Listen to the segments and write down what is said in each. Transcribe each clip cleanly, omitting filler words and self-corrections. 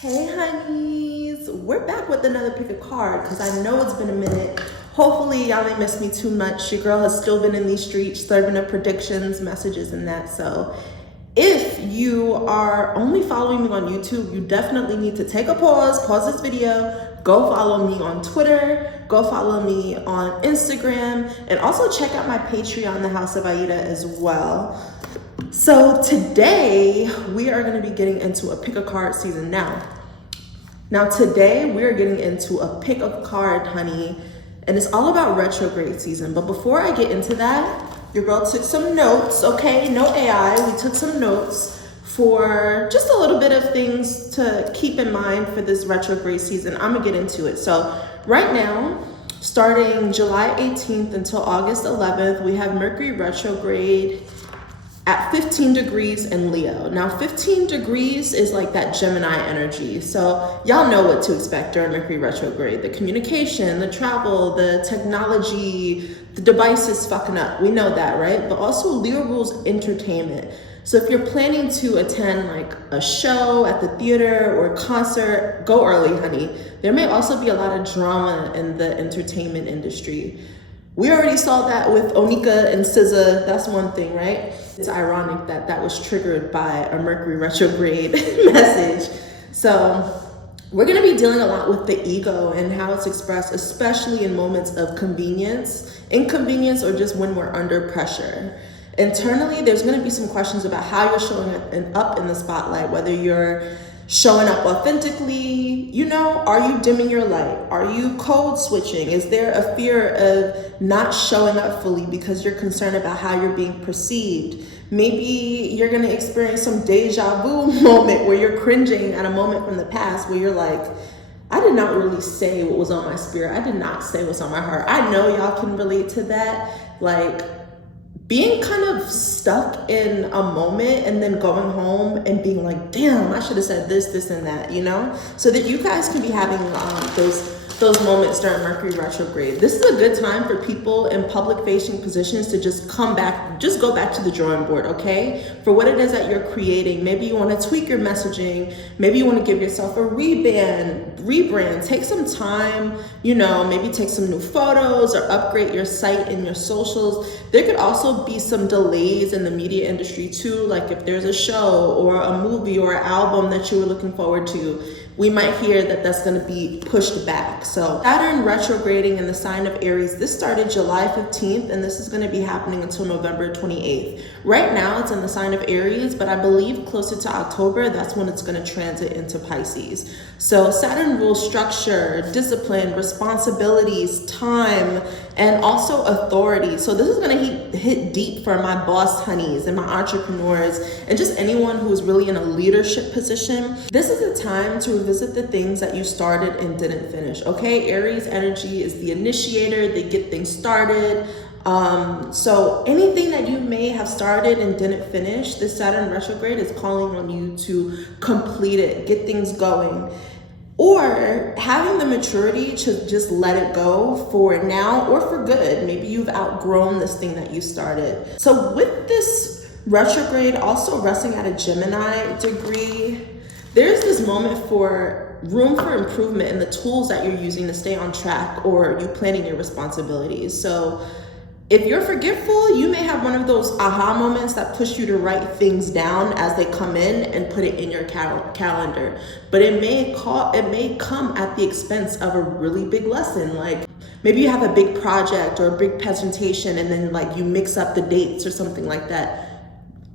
Hey honeys, we're back with another pick a card because I know it's been a minute. Hopefully y'all ain't missed me too much. Your girl has still been in these streets serving up predictions, messages, and that. So if you are only following me on YouTube, you definitely need to take a pause this video, go follow me on Twitter, go follow me on Instagram, and also check out my Patreon, The House of Aida, as well. So today we are going to be getting into a pick a card season now today we are getting into a pick a card, honey, and it's all about retrograde season. But before I get into that, your girl took some notes, okay? No AI, we took some notes for just a little bit of things to keep in mind for this retrograde season. I'm gonna get into it. So right now, starting July 18th until August 11th, we have Mercury retrograde at 15 degrees in Leo. Now 15 degrees is like that Gemini energy. So y'all know what to expect during Mercury retrograde. The communication, the travel, the technology, the devices fucking up. We know that, right? But also Leo rules entertainment. So if you're planning to attend like a show at the theater or a concert, go early, honey. There may also be a lot of drama in the entertainment industry. We already saw that with Onika and SZA. That's one thing, right? It's ironic that that was triggered by a Mercury retrograde message. So we're gonna be dealing a lot with the ego and how it's expressed, especially in moments of convenience, inconvenience, or just when we're under pressure. Internally, there's gonna be some questions about how you're showing up in the spotlight, whether you're showing up authentically, are you dimming your light? Are you code switching? Is there a fear of not showing up fully because you're concerned about how you're being perceived? Maybe you're gonna experience some deja vu moment where you're cringing at a moment from the past where you're like, I did not really say what was on my spirit. I did not say what's on my heart. I know y'all can relate to that. Like, being kind of stuck in a moment and then going home and being like, damn, I should have said this, and that, So that you guys can be having those moments during Mercury retrograde. This is a good time for people in public facing positions to just go back to the drawing board, okay? For what it is that you're creating. Maybe you want to tweak your messaging. Maybe you want to give yourself a rebrand. Take some time, maybe take some new photos or upgrade your site and your socials. There could also be some delays in the media industry too, like if there's a show or a movie or an album that you were looking forward to, we might hear that that's going to be pushed back. So Saturn retrograding in the sign of Aries, this started July 15th and this is going to be happening until November 28th. Right now it's in the sign of Aries, but I believe closer to October, that's when it's going to transit into Pisces. So Saturn rules structure, discipline, responsibilities, time, and also authority. So this is going to hit deep for my boss honeys and my entrepreneurs and just anyone who is really in a leadership position. This is a time to revisit the things that you started and didn't finish, okay? Aries energy is the initiator. They get things started. So anything that you may have started and didn't finish, this Saturn retrograde is calling on you to complete it, get things going. Or having the maturity to just let it go for now or for good. Maybe you've outgrown this thing that you started. So with this retrograde also resting at a Gemini degree, there's this moment for room for improvement in the tools that you're using to stay on track or you planning your responsibilities. So if you're forgetful, you may have one of those aha moments that push you to write things down as they come in and put it in your calendar. But it may come at the expense of a really big lesson. Like maybe you have a big project or a big presentation and then like you mix up the dates or something like that.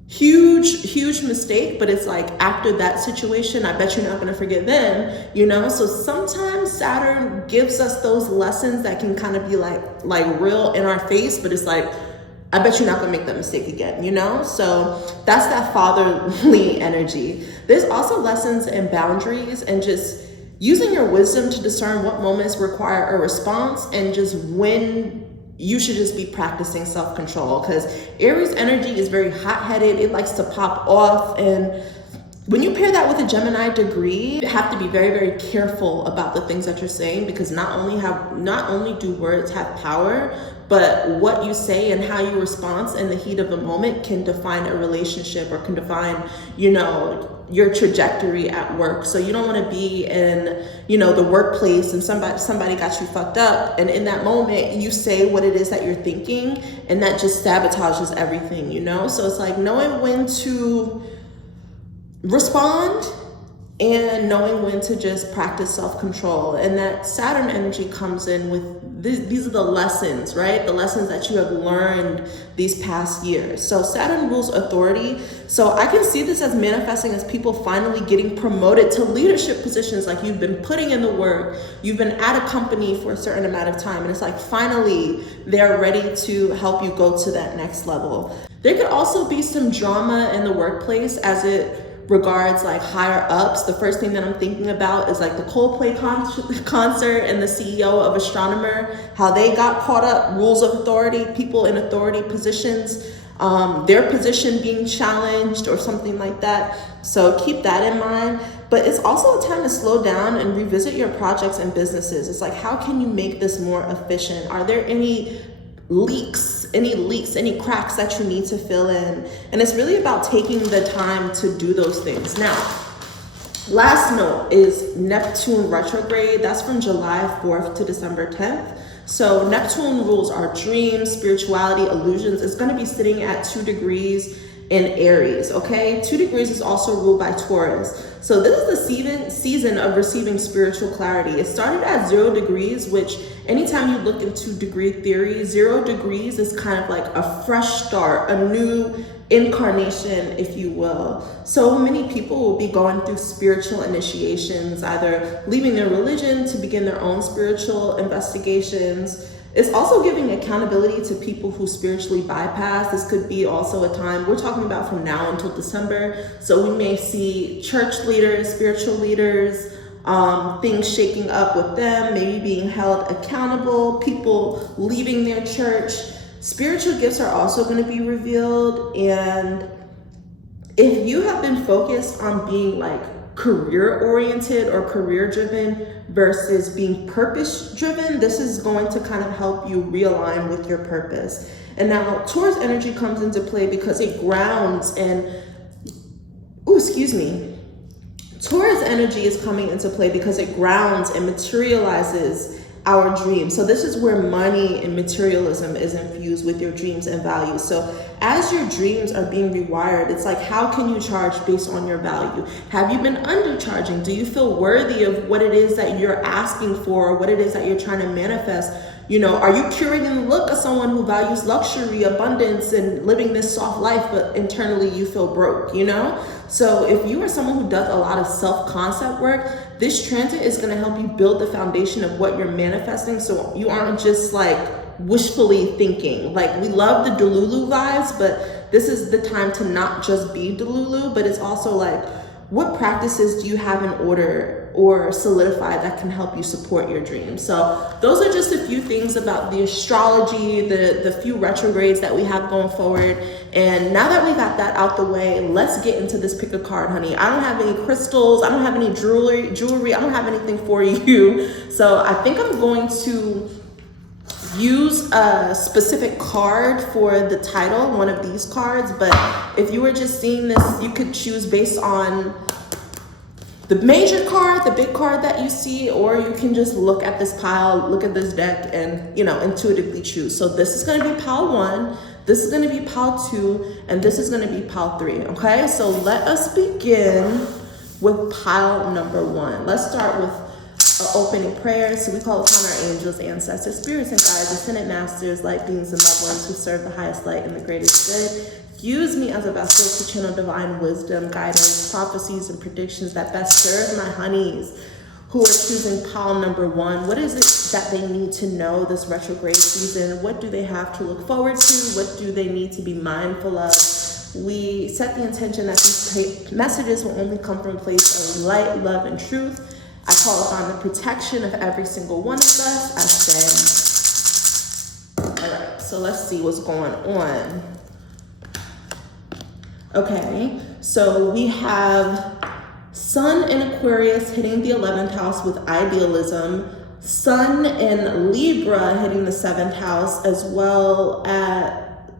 Huge mistake, but it's like after that situation, I bet you're not gonna forget then, So sometimes Saturn gives us those lessons that can kind of be like real in our face, but it's like, I bet you're not gonna make that mistake again, So that's that fatherly energy. There's also lessons and boundaries and just using your wisdom to discern what moments require a response and just when you should just be practicing self-control because Aries energy is very hot-headed. It likes to pop off. And when you pair that with a Gemini degree, you have to be very, very careful about the things that you're saying because not only do words have power, but what you say and how you respond in the heat of the moment can define a relationship or can define, your trajectory at work. So you don't want to be in, you know, the workplace and somebody got you fucked up, and in that moment you say what it is that you're thinking, and that just sabotages everything, you know? So it's like knowing when to respond and knowing when to just practice self-control. And that Saturn energy comes in with these are the lessons, right? The lessons that you have learned these past years. So Saturn rules authority. So I can see this as manifesting as people finally getting promoted to leadership positions. Like you've been putting in the work, you've been at a company for a certain amount of time, and it's like finally they're ready to help you go to that next level. There could also be some drama in the workplace as it regards like higher ups. The first thing that I'm thinking about is like the Coldplay concert and the CEO of Astronomer, how they got caught up, rules of authority, people in authority positions, their position being challenged or something like that. So keep that in mind. But it's also a time to slow down and revisit your projects and businesses. It's like, how can you make this more efficient? Are there any leaks, any cracks that you need to fill in? And it's really about taking the time to do those things. Now, last note is Neptune retrograde. That's from July 4th to December 10th. So Neptune rules our dreams, spirituality, illusions. It's going to be sitting at 2 degrees in Aries, okay? 2 degrees is also ruled by Taurus. So this is the season of receiving spiritual clarity. It started at 0 degrees, which anytime you look into degree theory, 0 degrees is kind of like a fresh start, a new incarnation, if you will. So many people will be going through spiritual initiations, either leaving their religion to begin their own spiritual investigations. It's also giving accountability to people who spiritually bypass. This could be also a time, we're talking about from now until December. So we may see church leaders, spiritual leaders, things shaking up with them, maybe being held accountable, people leaving their church. Spiritual gifts are also going to be revealed. And if you have been focused on being like career oriented or career driven versus being purpose driven, this is going to kind of help you realign with your purpose. And now Taurus energy comes into play because it grounds and, Taurus energy is coming into play because it grounds and materializes our dreams. So this is where money and materialism is infused with your dreams and values. So as your dreams are being rewired, it's like, how can you charge based on your value? Have you been undercharging? Do you feel worthy of what it is that you're asking for, or what it is that you're trying to manifest? You know, are you curating the look of someone who values luxury, abundance, and living this soft life, but internally you feel broke, you know? So if you are someone who does a lot of self-concept work, this transit is going to help you build the foundation of what you're manifesting, so you aren't just like wishfully thinking. Like, we love the Delulu vibes, but this is the time to not just be Delulu, but it's also like, what practices do you have in order or solidify that can help you support your dreams? So those are just a few things about the astrology, the few retrogrades that we have going forward. And now that we got that out the way, let's get into this pick a card, honey. I don't have any crystals, I don't have any jewelry, I don't have anything for you. So I think I'm going to use a specific card for the title, one of these cards. But if you were just seeing this, you could choose based on the major card, the big card that you see, or you can just look at this pile, look at this deck, and, you know, intuitively choose. So this is going to be pile 1, this is going to be pile 2, and this is going to be pile 3. Okay, so let us begin with pile number 1. Let's start with opening prayer. So we call upon our angels, ancestors, spirits, and guides, ascended masters, light beings, and loved ones who serve the highest light and the greatest good. Use me as a vessel to channel divine wisdom, guidance, prophecies, and predictions that best serve my honeys who are choosing pile number 1. What is it that they need to know this retrograde season? What do they have to look forward to? What do they need to be mindful of? We set the intention that these messages will only come from a place of light, love, and truth. I call upon the protection of every single one of us. I say, all right, so let's see what's going on. Okay, so we have Sun in Aquarius hitting the 11th house with idealism, Sun in Libra hitting the 7th house, as well as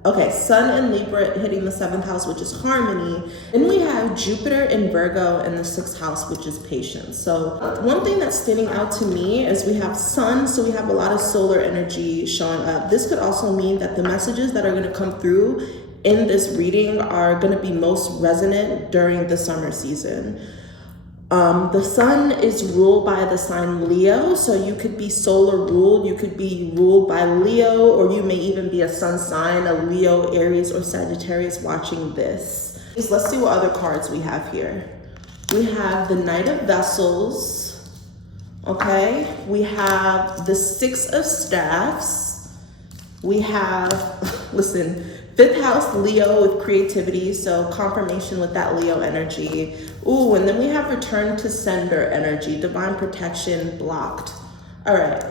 Okay, Sun in Libra hitting the 7th house, which is harmony. Then we have Jupiter in Virgo in the 6th house, which is patience. So one thing that's standing out to me is we have Sun, so we have a lot of solar energy showing up. This could also mean that the messages that are going to come through in this reading are going to be most resonant during the summer season. The sun is ruled by the sign Leo, so you could be solar ruled, you could be ruled by Leo, or you may even be a sun sign, a Leo, Aries, or Sagittarius watching this. Let's see what other cards we have here. We have the Knight of Vessels, okay? We have the 6 of Staffs. We have, listen, 5th house Leo with creativity, so confirmation with that Leo energy. Ooh, and then we have return to sender energy, divine protection blocked. All right.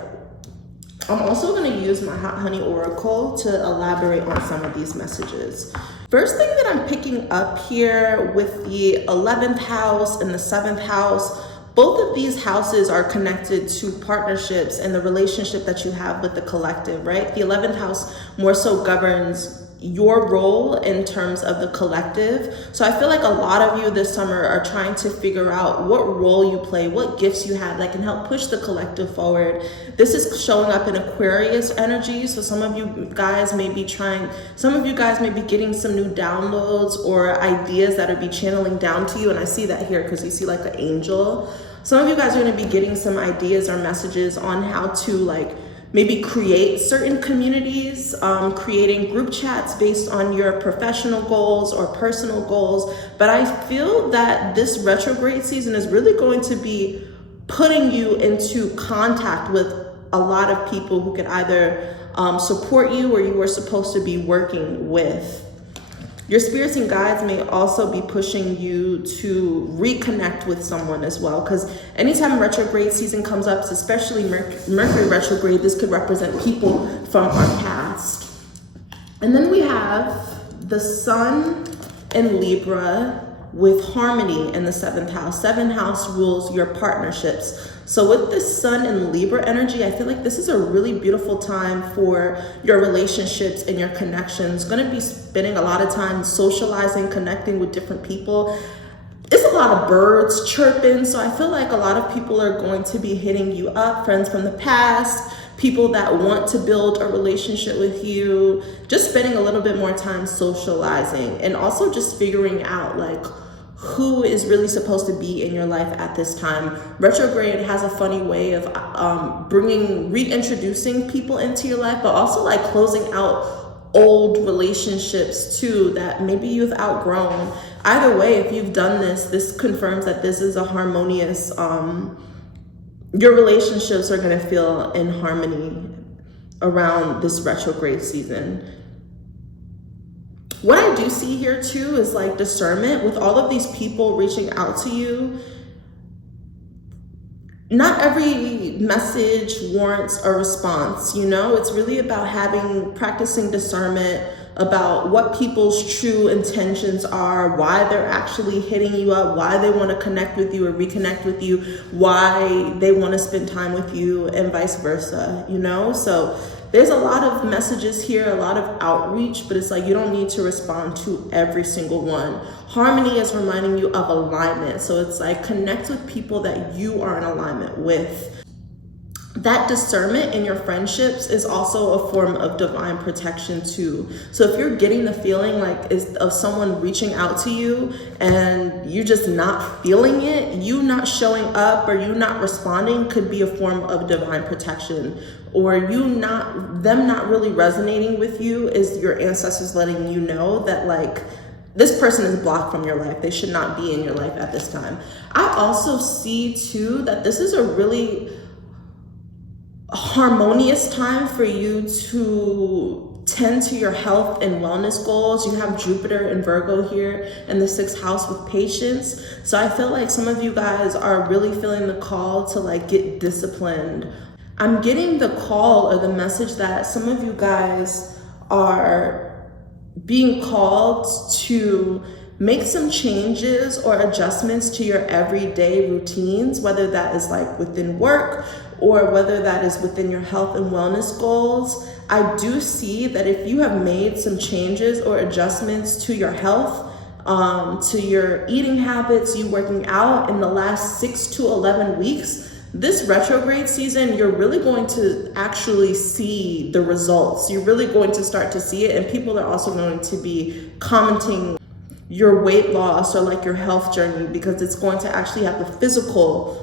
I'm also going to use my Hot Honey Oracle to elaborate on some of these messages. First thing that I'm picking up here with the 11th house and the 7th house, both of these houses are connected to partnerships and the relationship that you have with the collective, right? The 11th house more so governs your role in terms of the collective. So I feel like a lot of you this summer are trying to figure out what role you play, what gifts you have that can help push the collective forward. This is showing up in Aquarius energy. So some of you guys may be getting some new downloads or ideas that are be channeling down to you. And I see that here because you see like an angel. Some of you guys are going to be getting some ideas or messages on how to like maybe create certain communities, creating group chats based on your professional goals or personal goals. But I feel that this retrograde season is really going to be putting you into contact with a lot of people who could either support you or you were supposed to be working with. Your spirits and guides may also be pushing you to reconnect with someone as well, because anytime retrograde season comes up, especially Mercury retrograde, this could represent people from our past. And then we have the Sun in Libra with harmony in the 7th house. 7th house rules your partnerships. So with this Sun in Libra energy, I feel like this is a really beautiful time for your relationships and your connections. Going to be spending a lot of time socializing, connecting with different people. It's a lot of birds chirping, so I feel like a lot of people are going to be hitting you up, friends from the past, people that want to build a relationship with you, just spending a little bit more time socializing and also just figuring out like who is really supposed to be in your life at this time. Retrograde has a funny way of reintroducing people into your life, but also like closing out old relationships too that maybe you've outgrown. Either way, if you've done this, this confirms that this is a harmonious, your relationships are gonna feel in harmony around this retrograde season. What I do see here too is like discernment with all of these people reaching out to you. Not every message warrants a response, you know? It's really about practicing discernment about what people's true intentions are, why they're actually hitting you up, why they want to connect with you or reconnect with you, why they want to spend time with you, and vice versa, you know? So there's a lot of messages here, a lot of outreach, but it's like you don't need to respond to every single one. Harmony is reminding you of alignment. So it's like connect with people that you are in alignment with. That discernment in your friendships is also a form of divine protection too. So if you're getting the feeling like of someone reaching out to you and you're just not feeling it, you not showing up or you not responding could be a form of divine protection. Or them not really resonating with you is your ancestors letting you know that like this person is blocked from your life. They should not be in your life at this time. I also see too that this is a really harmonious time for you to tend to your health and wellness goals. You have Jupiter and Virgo here in the 6th house with patience. So I feel like some of you guys are really feeling the call to like get disciplined. I'm getting the call or the message that some of you guys are being called to make some changes or adjustments to your everyday routines, whether that is like within work or whether that is within your health and wellness goals, I do see that if you have made some changes or adjustments to your health, to your eating habits, you working out in the last 6 to 11 weeks, this retrograde season, you're really going to actually see the results. You're really going to start to see it, and people are also going to be commenting your weight loss or like your health journey, because it's going to actually have the physical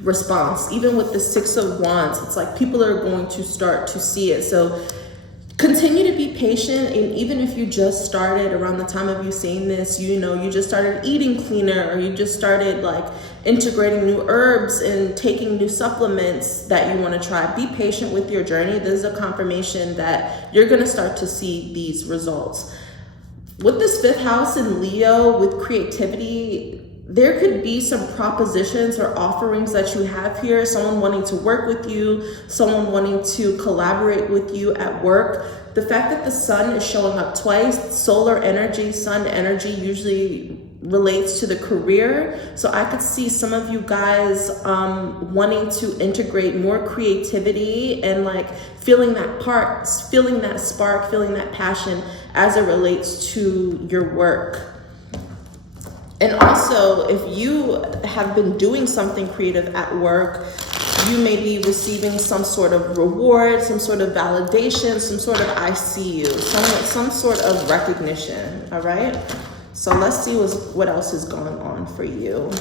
response. Even with the 6 of Wands, it's like people are going to start to see it. So continue to be patient, and even if you just started around the time of you seeing this, you know, you just started eating cleaner, or you just started like integrating new herbs and taking new supplements that you want to try, be patient with your journey. This is a confirmation that you're going to start to see these results. With this 5th house in Leo, with creativity, there could be some propositions or offerings that you have here. Someone wanting to work with you, someone wanting to collaborate with you at work. The fact that the sun is showing up twice, solar energy, sun energy usually relates to the career. So I could see some of you guys wanting to integrate more creativity and like feeling that spark, feeling that passion as it relates to your work. And also, if you have been doing something creative at work, you may be receiving some sort of reward, some sort of validation, some sort of I see you, some sort of recognition, all right? So let's see what else is going on for you.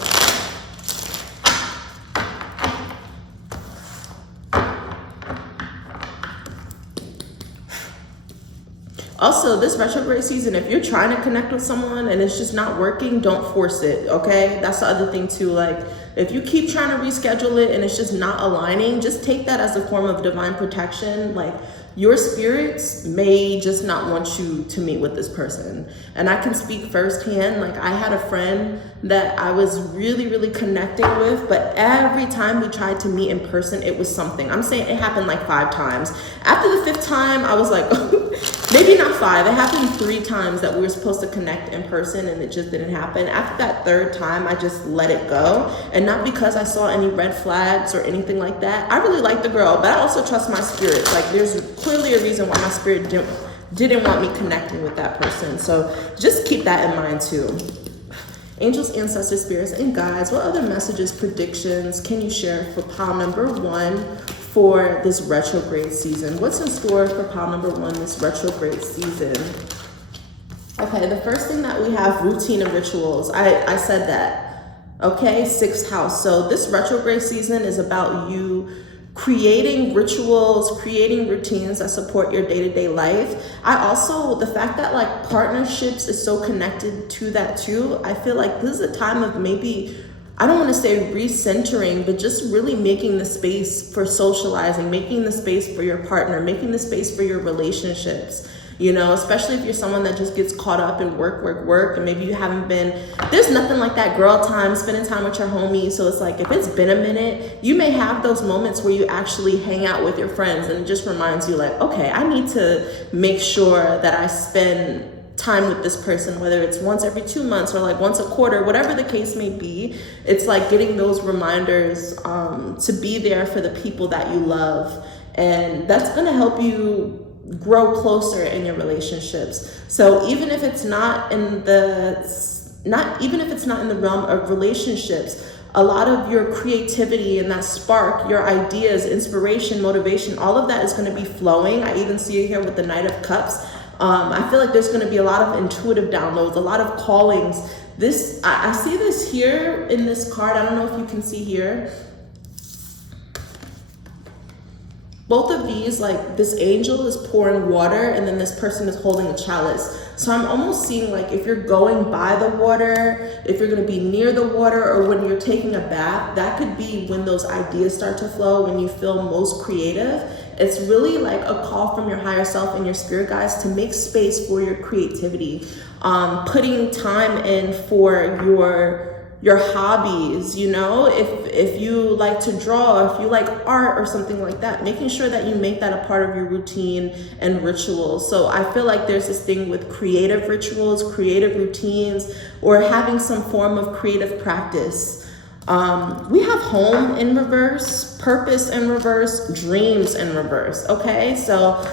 Also, this retrograde season, if you're trying to connect with someone and it's just not working, don't force it, okay? That's the other thing too. Like, if you keep trying to reschedule it and it's just not aligning, just take that as a form of divine protection. Like, your spirits may just not want you to meet with this person. And I can speak firsthand. Like, I had a friend that I was really, really connecting with, but every time we tried to meet in person, it was something. I'm saying it happened like 5 times. After the 5th time, I was like, maybe not 5. It happened 3 times that we were supposed to connect in person and it just didn't happen. After that 3rd time, I just let it go. And not because I saw any red flags or anything like that. I really like the girl, but I also trust my spirit. Like, there's clearly a reason why my spirit didn't want me connecting with that person. So just keep that in mind too. Angels, ancestors, spirits, and guides, what other messages, predictions can you share for pile number 1 for this retrograde season? What's in store for pile number 1 this retrograde season? Okay, the first thing that we have, routine and rituals. I said that. Okay, 6th house. So this retrograde season is about you creating rituals, creating routines that support your day-to-day life. I also, the fact that like partnerships is so connected to that too, I feel like this is a time of maybe, I don't want to say recentering, but just really making the space for socializing, making the space for your partner, making the space for your relationships. You know, especially if you're someone that just gets caught up in work, and maybe you haven't been, there's nothing like that girl time, spending time with your homies. So it's like, if it's been a minute, you may have those moments where you actually hang out with your friends, and it just reminds you like, okay, I need to make sure that I spend time with this person, whether it's once every 2 months or like once a quarter, whatever the case may be. It's like getting those reminders to be there for the people that you love. And that's going to help you grow closer in your relationships. So even if it's not in the realm of relationships, a lot of your creativity and that spark, your ideas, inspiration, motivation, all of that is going to be flowing. I even see it here with the Knight of Cups. I feel like there's going to be a lot of intuitive downloads, a lot of callings. I see this here in this card. I don't know if you can see here. Both of these, like this angel is pouring water and then this person is holding a chalice. So I'm almost seeing like if you're going by the water, if you're going to be near the water, or when you're taking a bath, that could be when those ideas start to flow, when you feel most creative. It's really like a call from your higher self and your spirit guides to make space for your creativity, putting time in for your hobbies, you know, if you like to draw, if you like art or something like that, making sure that you make that a part of your routine and rituals. So I feel like there's this thing with creative rituals, creative routines, or having some form of creative practice We have home in reverse, purpose in reverse, dreams in reverse. Okay, so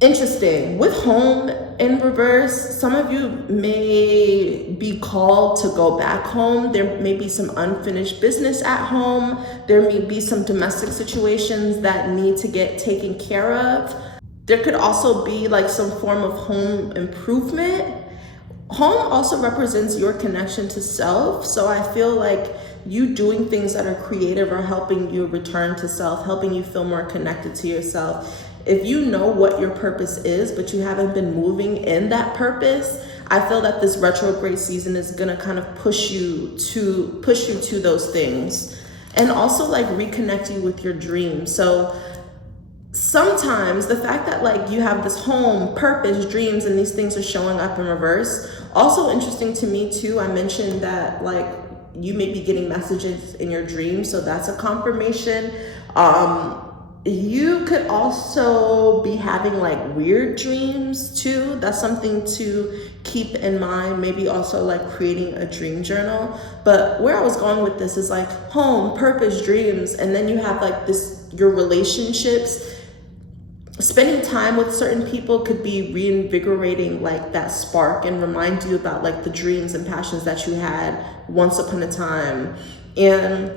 interesting. With home in reverse, some of you may be called to go back home. There may be some unfinished business at home. There may be some domestic situations that need to get taken care of. There could also be like some form of home improvement. Home also represents your connection to self. So I feel like you doing things that are creative are helping you return to self, helping you feel more connected to yourself. If you know what your purpose is, but you haven't been moving in that purpose, I feel that this retrograde season is gonna kind of push you to those things. And also like reconnect you with your dreams. So sometimes the fact that like you have this home, purpose, dreams, and these things are showing up in reverse. Also interesting to me too, I mentioned that like you may be getting messages in your dreams, so that's a confirmation. You could also be having like weird dreams too. That's something to keep in mind. Maybe also like creating a dream journal. But where I was going with this is like home, purpose, dreams, and then you have like this, your relationships. Spending time with certain people could be reinvigorating like that spark and remind you about like the dreams and passions that you had once upon a time. And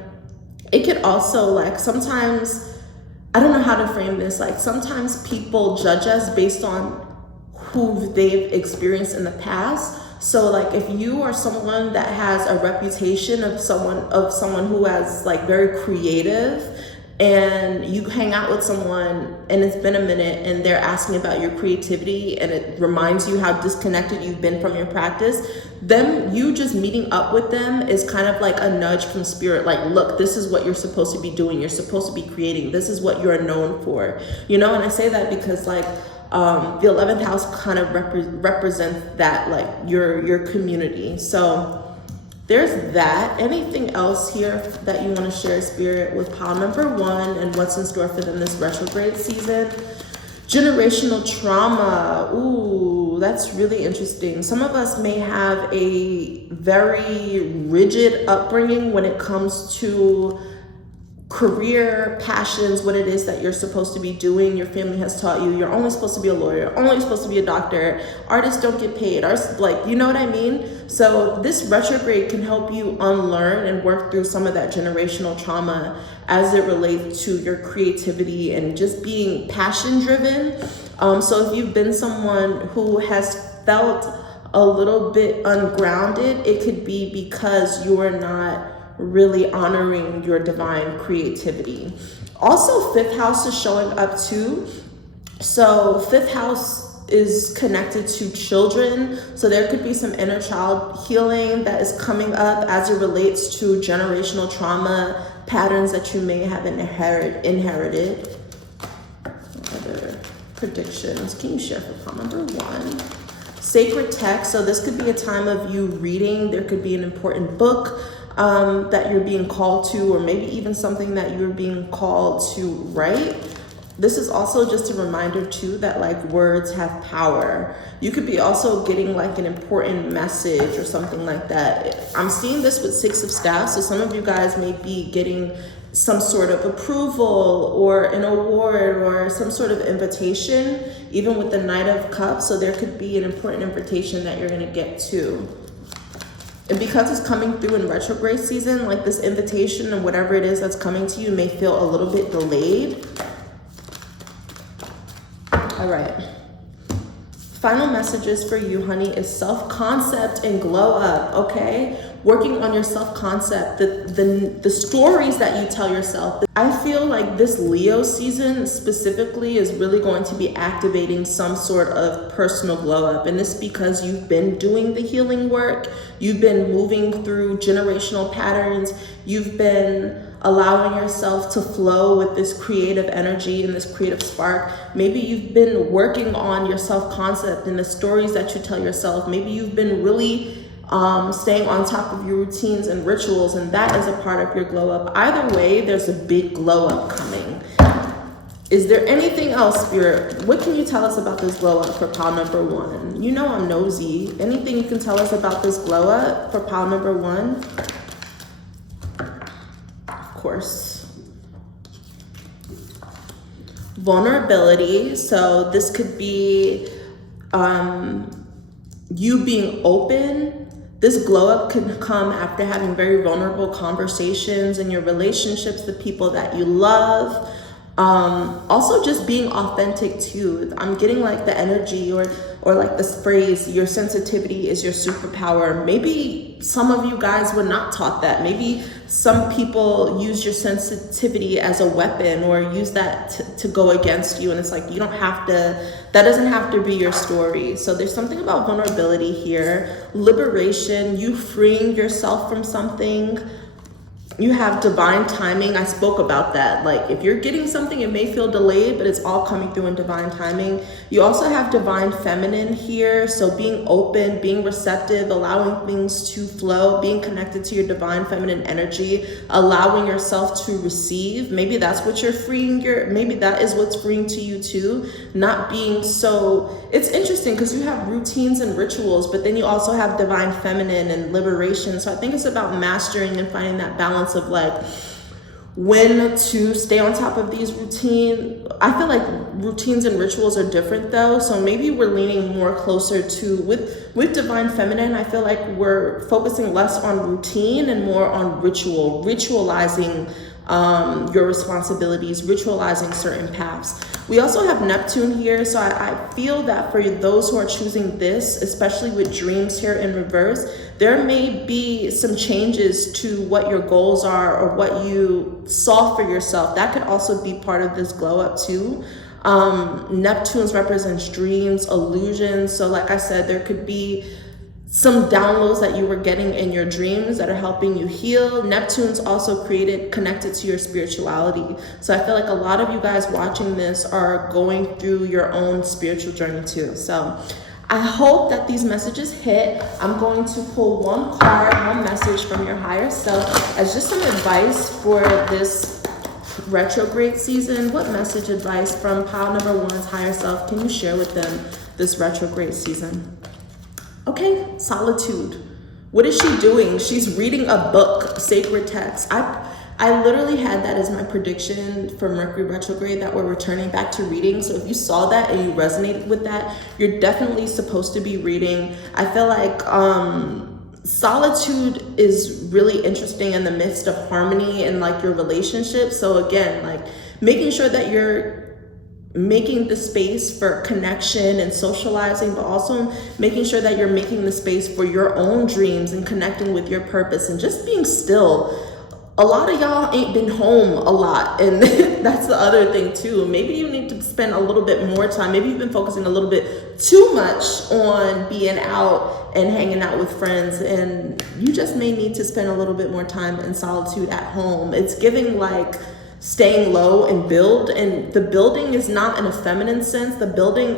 it could also like sometimes, I don't know how to frame this, like sometimes people judge us based on who they've experienced in the past. So like if you are someone that has a reputation of someone who has like very creative, and you hang out with someone and it's been a minute and they're asking about your creativity and it reminds you how disconnected you've been from your practice, then you just meeting up with them is kind of like a nudge from spirit. Like, look, this is what you're supposed to be doing. You're supposed to be creating. This is what you're known for, you know? And I say that because like, the 11th house kind of represents that, like your community. So there's that. Anything else here that you want to share, spirit, with pile number 1 and what's in store for them this retrograde season? Generational trauma. Ooh, that's really interesting. Some of us may have a very rigid upbringing when it comes to career, passions, what it is that you're supposed to be doing. Your family has taught you you're only supposed to be a lawyer, only supposed to be a doctor, artists don't get paid, artists, like, you know what I mean? So this retrograde can help you unlearn and work through some of that generational trauma as it relates to your creativity and just being passion driven. So if you've been someone who has felt a little bit ungrounded, it could be because you are not really honoring your divine creativity. Also, 5th house is showing up too. So 5th house is connected to children. So there could be some inner child healing that is coming up as it relates to generational trauma patterns that you may have inherited. Other predictions. Can you share for pile number 1? Sacred text. So this could be a time of you reading. There could be an important book that you're being called to, or maybe even something that you're being called to write. This is also just a reminder too that like words have power. You could be also getting like an important message or something like that. I'm seeing this with 6 of staffs. So some of you guys may be getting some sort of approval or an award or some sort of invitation, even with the Knight of Cups. So there could be an important invitation that you're going to get to. And because it's coming through in retrograde season, like this invitation and whatever it is that's coming to you may feel a little bit delayed. All right. Final messages for you, honey, is self-concept and glow up, okay? Working on your self-concept, the stories that you tell yourself. I feel like this Leo season specifically is really going to be activating some sort of personal glow up. And this is because you've been doing the healing work. You've been moving through generational patterns. You've been allowing yourself to flow with this creative energy and this creative spark. Maybe you've been working on your self-concept and the stories that you tell yourself. Maybe you've been really staying on top of your routines and rituals, and that is a part of your glow up. Either way, there's a big glow up coming. Is there anything else, Spirit? What can you tell us about this glow up for pile number 1? You know I'm nosy. Anything you can tell us about this glow up for pile number 1? Of course. Vulnerability. So this could be you being open. This glow up could come after having very vulnerable conversations in your relationships, the people that you love. Also just being authentic too. I'm getting like the energy or like this phrase, your sensitivity is your superpower. Maybe some of you guys were not taught that. Maybe some people use your sensitivity as a weapon or use that to go against you. And it's like, you don't have to, that doesn't have to be your story. So there's something about vulnerability here. Liberation, you freeing yourself from something. You have divine timing. I spoke about that. Like if you're getting something, it may feel delayed, but it's all coming through in divine timing. You also have divine feminine here. So being open, being receptive, allowing things to flow, being connected to your divine feminine energy, allowing yourself to receive. Maybe that's what you're freeing maybe that is what's freeing to you too. Not being so, it's interesting because you have routines and rituals, but then you also have divine feminine and liberation. So I think it's about mastering and finding that balance of like when to stay on top of these routines. I feel like routines and rituals are different though. So maybe we're leaning more closer to, with divine feminine, I feel like we're focusing less on routine and more on ritualizing your responsibilities, ritualizing certain paths. We also have Neptune here. So I feel that for those who are choosing this, especially with dreams here in reverse, there may be some changes to what your goals are or what you saw for yourself. That could also be part of this glow up too. Neptune represents dreams, illusions. So like I said, there could be some downloads that you were getting in your dreams that are helping you heal. Neptune's also connected to your spirituality. So I feel like a lot of you guys watching this are going through your own spiritual journey too. So I hope that these messages hit. I'm going to pull one card, one message from your higher self as just some advice for this retrograde season. What message advice from pile number 1's higher self can you share with them this retrograde season? Okay, solitude. What is she doing? She's reading a book, sacred text. I literally had that as my prediction for Mercury retrograde, that we're returning back to reading. So if you saw that and you resonated with that, you're definitely supposed to be reading. I feel like solitude is really interesting in the midst of harmony and like your relationship. So again, like making sure that you're making the space for connection and socializing, but also making sure that you're making the space for your own dreams and connecting with your purpose and just being still. A lot of y'all ain't been home a lot, and that's the other thing too. Maybe you need to spend a little bit more time. Maybe you've been focusing a little bit too much on being out and hanging out with friends, and you just may need to spend a little bit more time in solitude at home. It's giving like staying low and build, and the building is not in a feminine sense. The building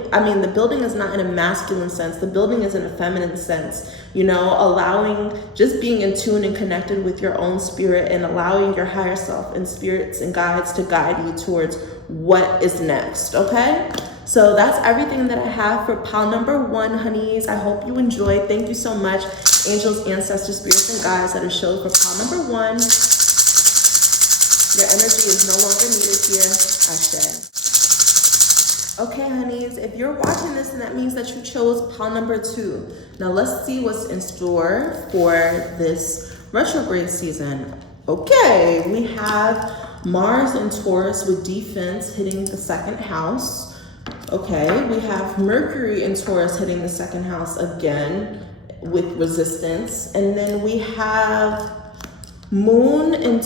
is not in a masculine sense. The building is in a feminine sense, you know, allowing, just being in tune and connected with your own spirit and allowing your higher self and spirits and guides to guide you towards what is next. Okay, so that's everything that I have for pile number 1, honeys. I hope you enjoyed. Thank you so much, angels, ancestors, spirits, and guides that are showed for pile number 1. Your energy is no longer needed here. Ashe. Okay, honeys, if you're watching this, then that means that you chose pile number 2. Now let's see what's in store for this retrograde season. Okay, we have Mars in Taurus with defense hitting the 2nd house. Okay, we have Mercury in Taurus hitting the 2nd house again with resistance. And then we have Moon and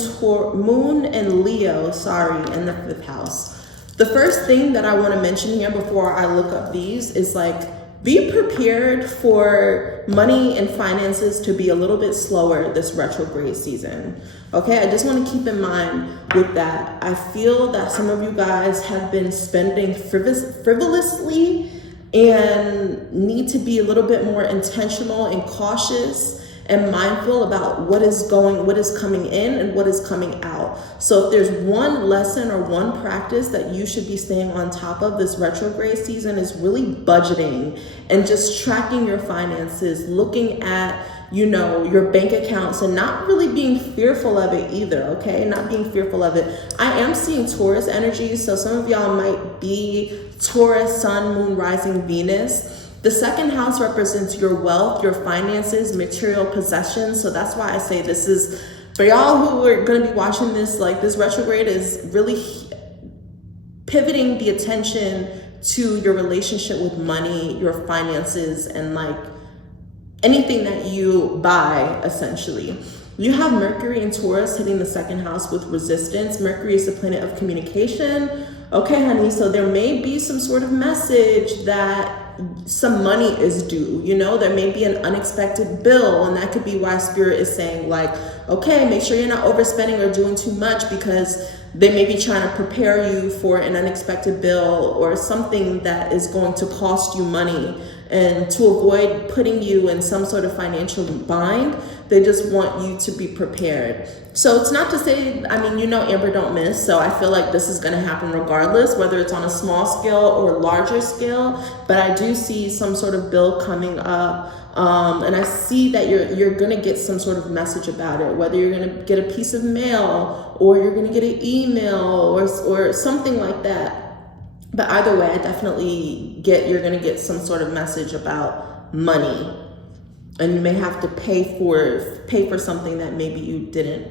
Leo, in the 5th house. The first thing that I want to mention here before I look up these is like, be prepared for money and finances to be a little bit slower this retrograde season. Okay, I just want to keep in mind with that. I feel that some of you guys have been spending frivolously and need to be a little bit more intentional and cautious and mindful about what is coming in and what is coming out. So if there's one lesson or one practice that you should be staying on top of this retrograde season, is really budgeting and just tracking your finances, looking at, you know, your bank accounts, and not really being fearful of it either, okay? Not being fearful of it. I am seeing Taurus energy, so some of y'all might be Taurus, Sun, Moon, Rising, Venus. The second house represents your wealth, your finances, material possessions. So that's why I say this is, for y'all who are gonna be watching this, like this retrograde is really pivoting the attention to your relationship with money, your finances, and like anything that you buy, essentially. You have Mercury and Taurus hitting the second house with resistance. Mercury is the planet of communication. Okay, honey, so there may be some sort of message that some money is due, you know, there may be an unexpected bill, and that could be why Spirit is saying like, okay, make sure you're not overspending or doing too much, because they may be trying to prepare you for an unexpected bill or something that is going to cost you money. And to avoid putting you in some sort of financial bind, they just want you to be prepared. So it's not to say, I mean, you know, Amber don't miss. So I feel like this is going to happen regardless, whether it's on a small scale or larger scale. But I do see some sort of bill coming up. And I see that you're going to get some sort of message about it, whether you're going to get a piece of mail or you're going to get an email or something like that. But either way, I definitely get you're going to get some sort of message about money, and you may have to pay for something that maybe you didn't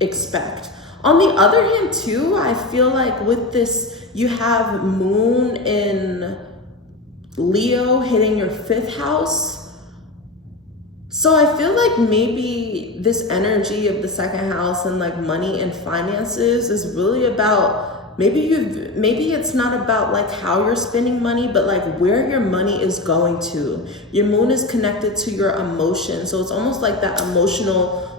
expect. On the other hand too, I feel like with this, you have Moon in Leo hitting your 5th house. So I feel like maybe this energy of the second house and like money and finances is really about, maybe it's not about like how you're spending money, but like where your money is going to. Your moon is connected to your emotions. So it's almost like that emotional,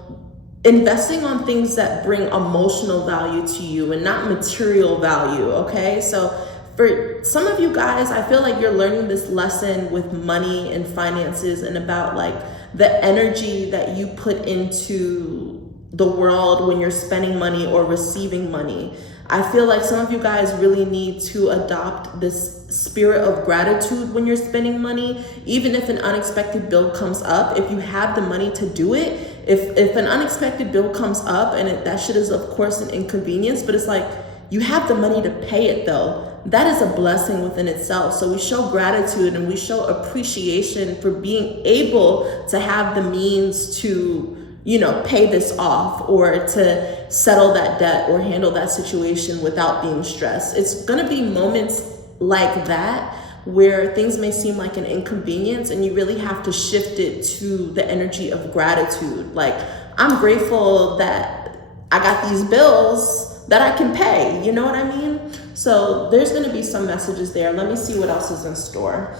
investing on things that bring emotional value to you and not material value, okay? So for some of you guys, I feel like you're learning this lesson with money and finances and about like the energy that you put into the world when you're spending money or receiving money. I feel like some of you guys really need to adopt this spirit of gratitude when you're spending money. Even if an unexpected bill comes up, if you have the money to do it, if an unexpected bill comes up, and that shit is of course an inconvenience, but it's like you have the money to pay it though. That is a blessing within itself. So we show gratitude and we show appreciation for being able to have the means to, you know, pay this off or to settle that debt or handle that situation without being stressed. It's gonna be moments like that where things may seem like an inconvenience and you really have to shift it to the energy of gratitude. Like, I'm grateful that I got these bills that I can pay, you know what I mean? So there's gonna be some messages there. Let me see what else is in store.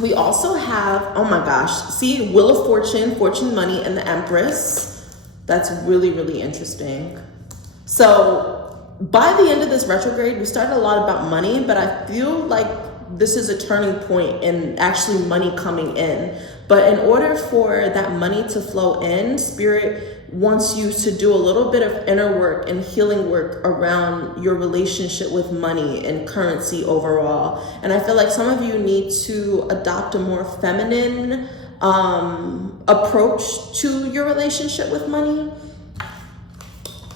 We also have, oh my gosh, see, Wheel of Fortune, Fortune Money, and the Empress. That's really, really interesting. So by the end of this retrograde, we started a lot about money, but I feel like this is a turning point in actually money coming in. But in order for that money to flow in, Spirit wants you to do a little bit of inner work and healing work around your relationship with money and currency overall. And I feel like some of you need to adopt a more feminine approach to your relationship with money.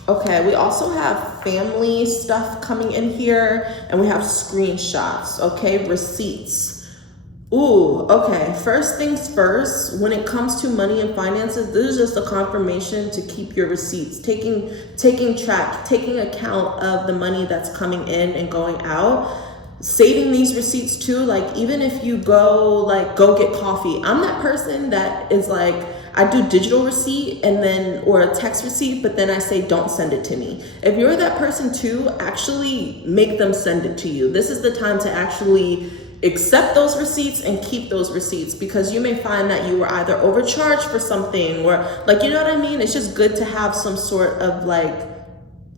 Okay, we also have family stuff coming in here, and we have screenshots, okay, receipts. Ooh, okay, first things first, when it comes to money and finances, this is just a confirmation to keep your receipts, taking track, taking account of the money that's coming in and going out, saving these receipts too. Like, even if you go get coffee, I'm that person that is like, I do digital receipt and then, or a text receipt, but then I say, don't send it to me. If you're that person too, actually make them send it to you. This is the time to actually accept those receipts and keep those receipts, because you may find that you were either overcharged for something or like, you know what I mean? It's just good to have some sort of like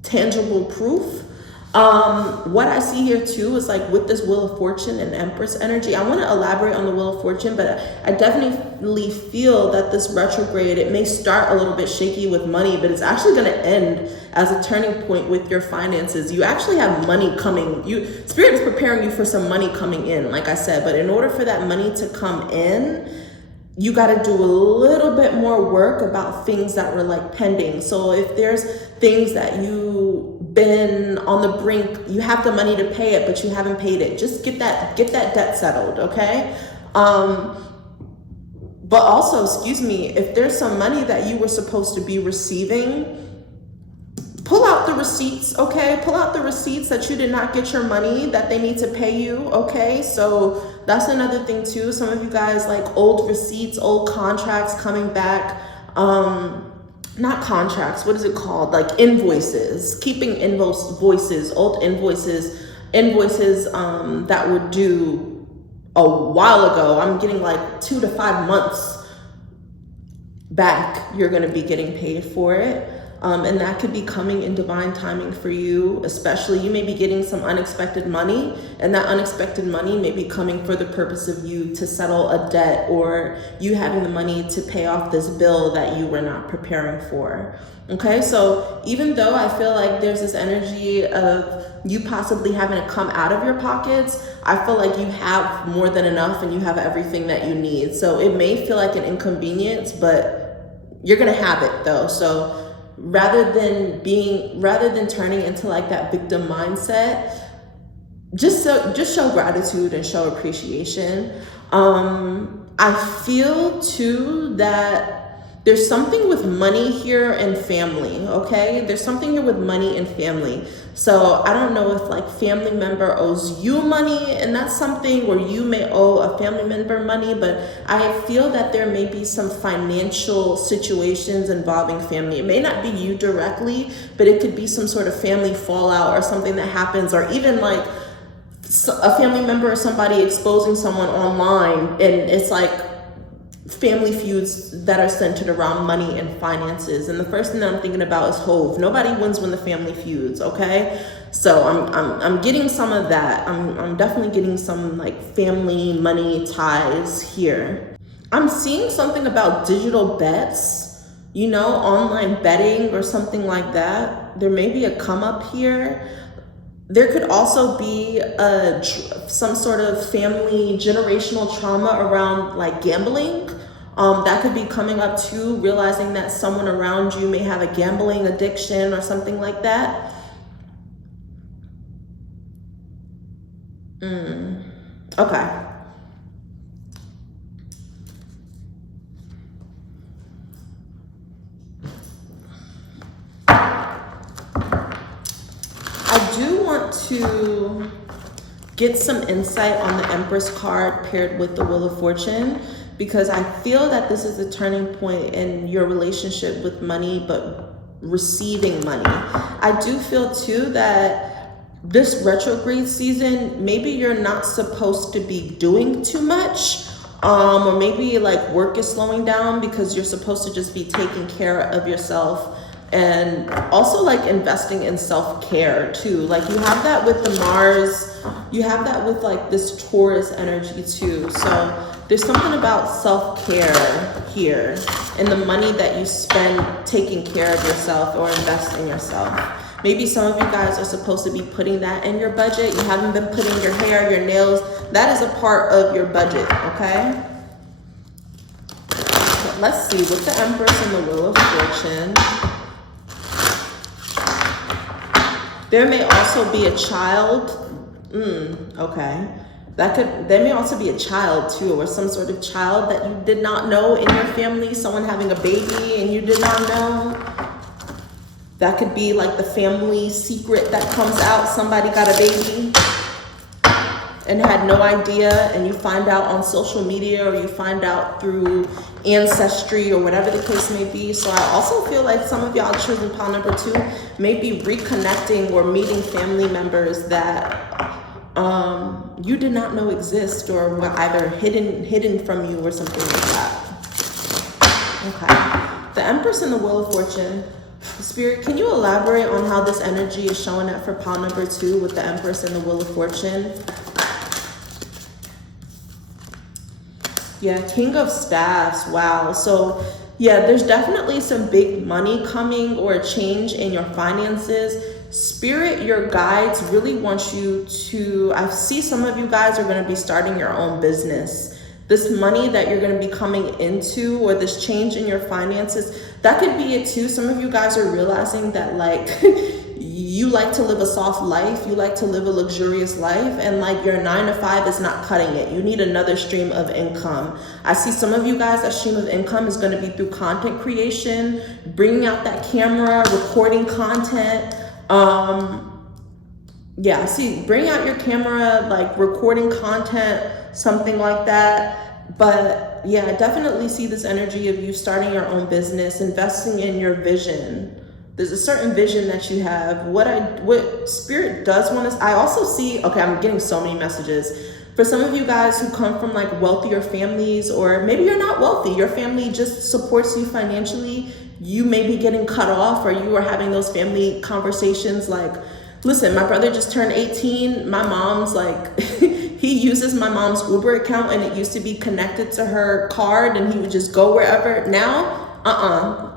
tangible proof. What I see here too is like with this Wheel of Fortune and Empress energy, I want to elaborate on the Wheel of Fortune, but I definitely feel that this retrograde, it may start a little bit shaky with money, but it's actually going to end as a turning point with your finances. You actually have money coming. Spirit is preparing you for some money coming in, like I said, but in order for that money to come in, you got to do a little bit more work about things that were like pending. So if there's things that you've been on the brink, you have the money to pay it, but you haven't paid it, just get that debt settled, okay? But also, excuse me, if there's some money that you were supposed to be receiving, pull out the receipts, okay? Pull out the receipts that you did not get your money, that they need to pay you, okay? So that's another thing too. Some of you guys like old receipts, old contracts coming back. Not contracts, what is it called? Like invoices, keeping invoices, old invoices that were due a while ago. I'm getting like 2 to 5 months back. You're gonna be getting paid for it. And that could be coming in divine timing for you, especially you may be getting some unexpected money, and that unexpected money may be coming for the purpose of you to settle a debt, or you having the money to pay off this bill that you were not preparing for. Okay, so even though I feel like there's this energy of you possibly having to come out of your pockets, I feel like you have more than enough and you have everything that you need. So it may feel like an inconvenience, but you're gonna have it though. So rather than turning into like that victim mindset, just show gratitude and show appreciation. I feel too that there's something with money here and family, okay? There's something here with money and family. So I don't know if like family member owes you money, and that's something where you may owe a family member money, but I feel that there may be some financial situations involving family. It may not be you directly, but it could be some sort of family fallout or something that happens, or even like a family member or somebody exposing someone online, and it's like family feuds that are centered around money and finances. And the first thing that I'm thinking about is Hove. Nobody wins when the family feuds, okay? So I'm getting some of that. I'm definitely getting some like family money ties here. I'm seeing something about digital bets, you know, online betting or something like that. There may be a come up here. There could also be some sort of family generational trauma around like gambling. That could be coming up too, realizing that someone around you may have a gambling addiction or something like that. Okay. I do want to get some insight on the Empress card paired with the Wheel of Fortune, because I feel that this is a turning point in your relationship with money, but receiving money. I do feel too that this retrograde season, maybe you're not supposed to be doing too much, or maybe like work is slowing down because you're supposed to just be taking care of yourself, and also like investing in self-care too. Like you have that with the Mars, you have that with like this Taurus energy too. So there's something about self-care here and the money that you spend taking care of yourself or invest in yourself. Maybe some of you guys are supposed to be putting that in your budget. You haven't been putting your hair, your nails. That is a part of your budget, okay? But let's see, with the Empress and the Wheel of Fortune, there may also be a child. Okay. There may also be a child too, or some sort of child that you did not know in your family, someone having a baby and you did not know. That could be like the family secret that comes out. Somebody got a baby and had no idea, and you find out on social media, or you find out through ancestry or whatever the case may be. So I also feel like some of y'all choosing pile number 2 may be reconnecting or meeting family members that you did not know exist, or were either hidden from you or something like that. Okay. The Empress and the Wheel of Fortune. Spirit, can you elaborate on how this energy is showing up for pile number 2 with the Empress and the Wheel of Fortune? Yeah, King of Staffs. Wow. So yeah, there's definitely some big money coming or a change in your finances. Spirit, your guides really want you to, I see some of you guys are going to be starting your own business. This money that you're going to be coming into, or this change in your finances, that could be it too. Some of you guys are realizing that like you like to live a soft life, you like to live a luxurious life, and like your 9 to 5 is not cutting it. You need another stream of income. I see some of you guys, that stream of income is going to be through content creation, bringing out that camera, recording content. Yeah, I see, bring out your camera, like recording content, something like that. But yeah, I definitely see this energy of you starting your own business, investing in your vision. There's a certain vision that you have. What Spirit does want us, I also see, okay, I'm getting so many messages. For some of you guys who come from like wealthier families, or maybe you're not wealthy, your family just supports you financially, you may be getting cut off, or you are having those family conversations like, listen, my brother just turned 18. My mom's like, he uses my mom's Uber account and it used to be connected to her card and he would just go wherever. Now,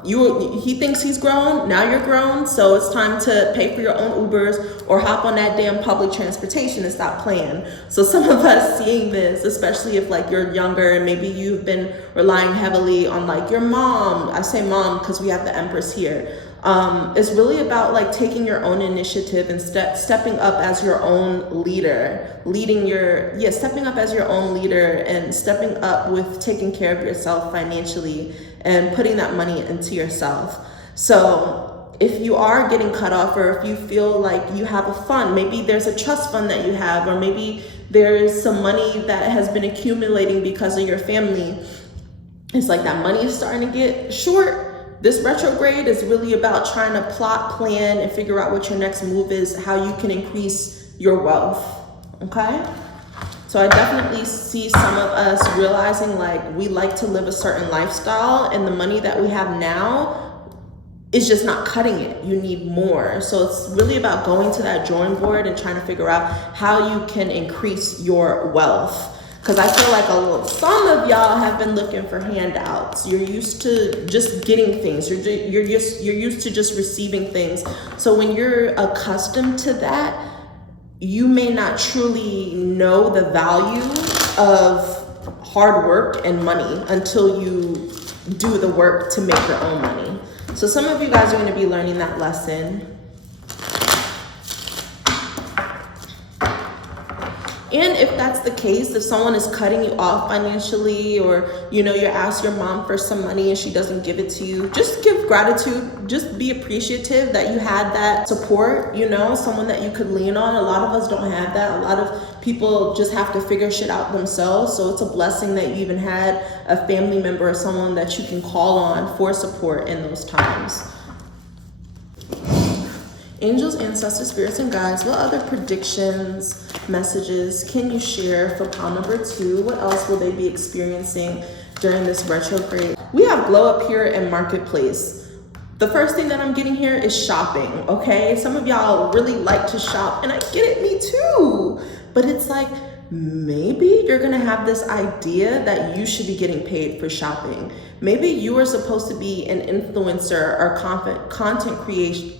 he thinks he's grown. Now you're grown. So it's time to pay for your own Ubers or hop on that damn public transportation and stop playing. So some of us seeing this, especially if like you're younger and maybe you've been relying heavily on like your mom. I say mom because we have the Empress here. It's really about like taking your own initiative and stepping up as your own leader, stepping up as your own leader and stepping up with taking care of yourself financially and putting that money into yourself. So if you are getting cut off, or if you feel like you have a fund, maybe there's a trust fund that you have, or maybe there's some money that has been accumulating because of your family. It's like that money is starting to get short. This retrograde is really about trying to plot, plan, and figure out what your next move is, how you can increase your wealth, okay? So I definitely see some of us realizing like we like to live a certain lifestyle and the money that we have now is just not cutting it. You need more. So it's really about going to that drawing board and trying to figure out how you can increase your wealth. Because I feel like some of y'all have been looking for handouts. You're used to just getting things. You're used to just receiving things. So when you're accustomed to that, you may not truly know the value of hard work and money until you do the work to make your own money. So some of you guys are going to be learning that lesson. And if that's the case, if someone is cutting you off financially, or you ask your mom for some money and she doesn't give it to you, just give gratitude. Just be appreciative that you had that support, someone that you could lean on. A lot of us don't have that. A lot of people just have to figure shit out themselves. So it's a blessing that you even had a family member or someone that you can call on for support in those times. Angels, ancestors, spirits, and guides, what other predictions, messages can you share for pile number 2? What else will they be experiencing during this retrograde? We have glow up here in marketplace. The first thing that I'm getting here is shopping, okay? Some of y'all really like to shop, and I get it, me too. But it's like, maybe you're gonna have this idea that you should be getting paid for shopping. Maybe you are supposed to be an influencer or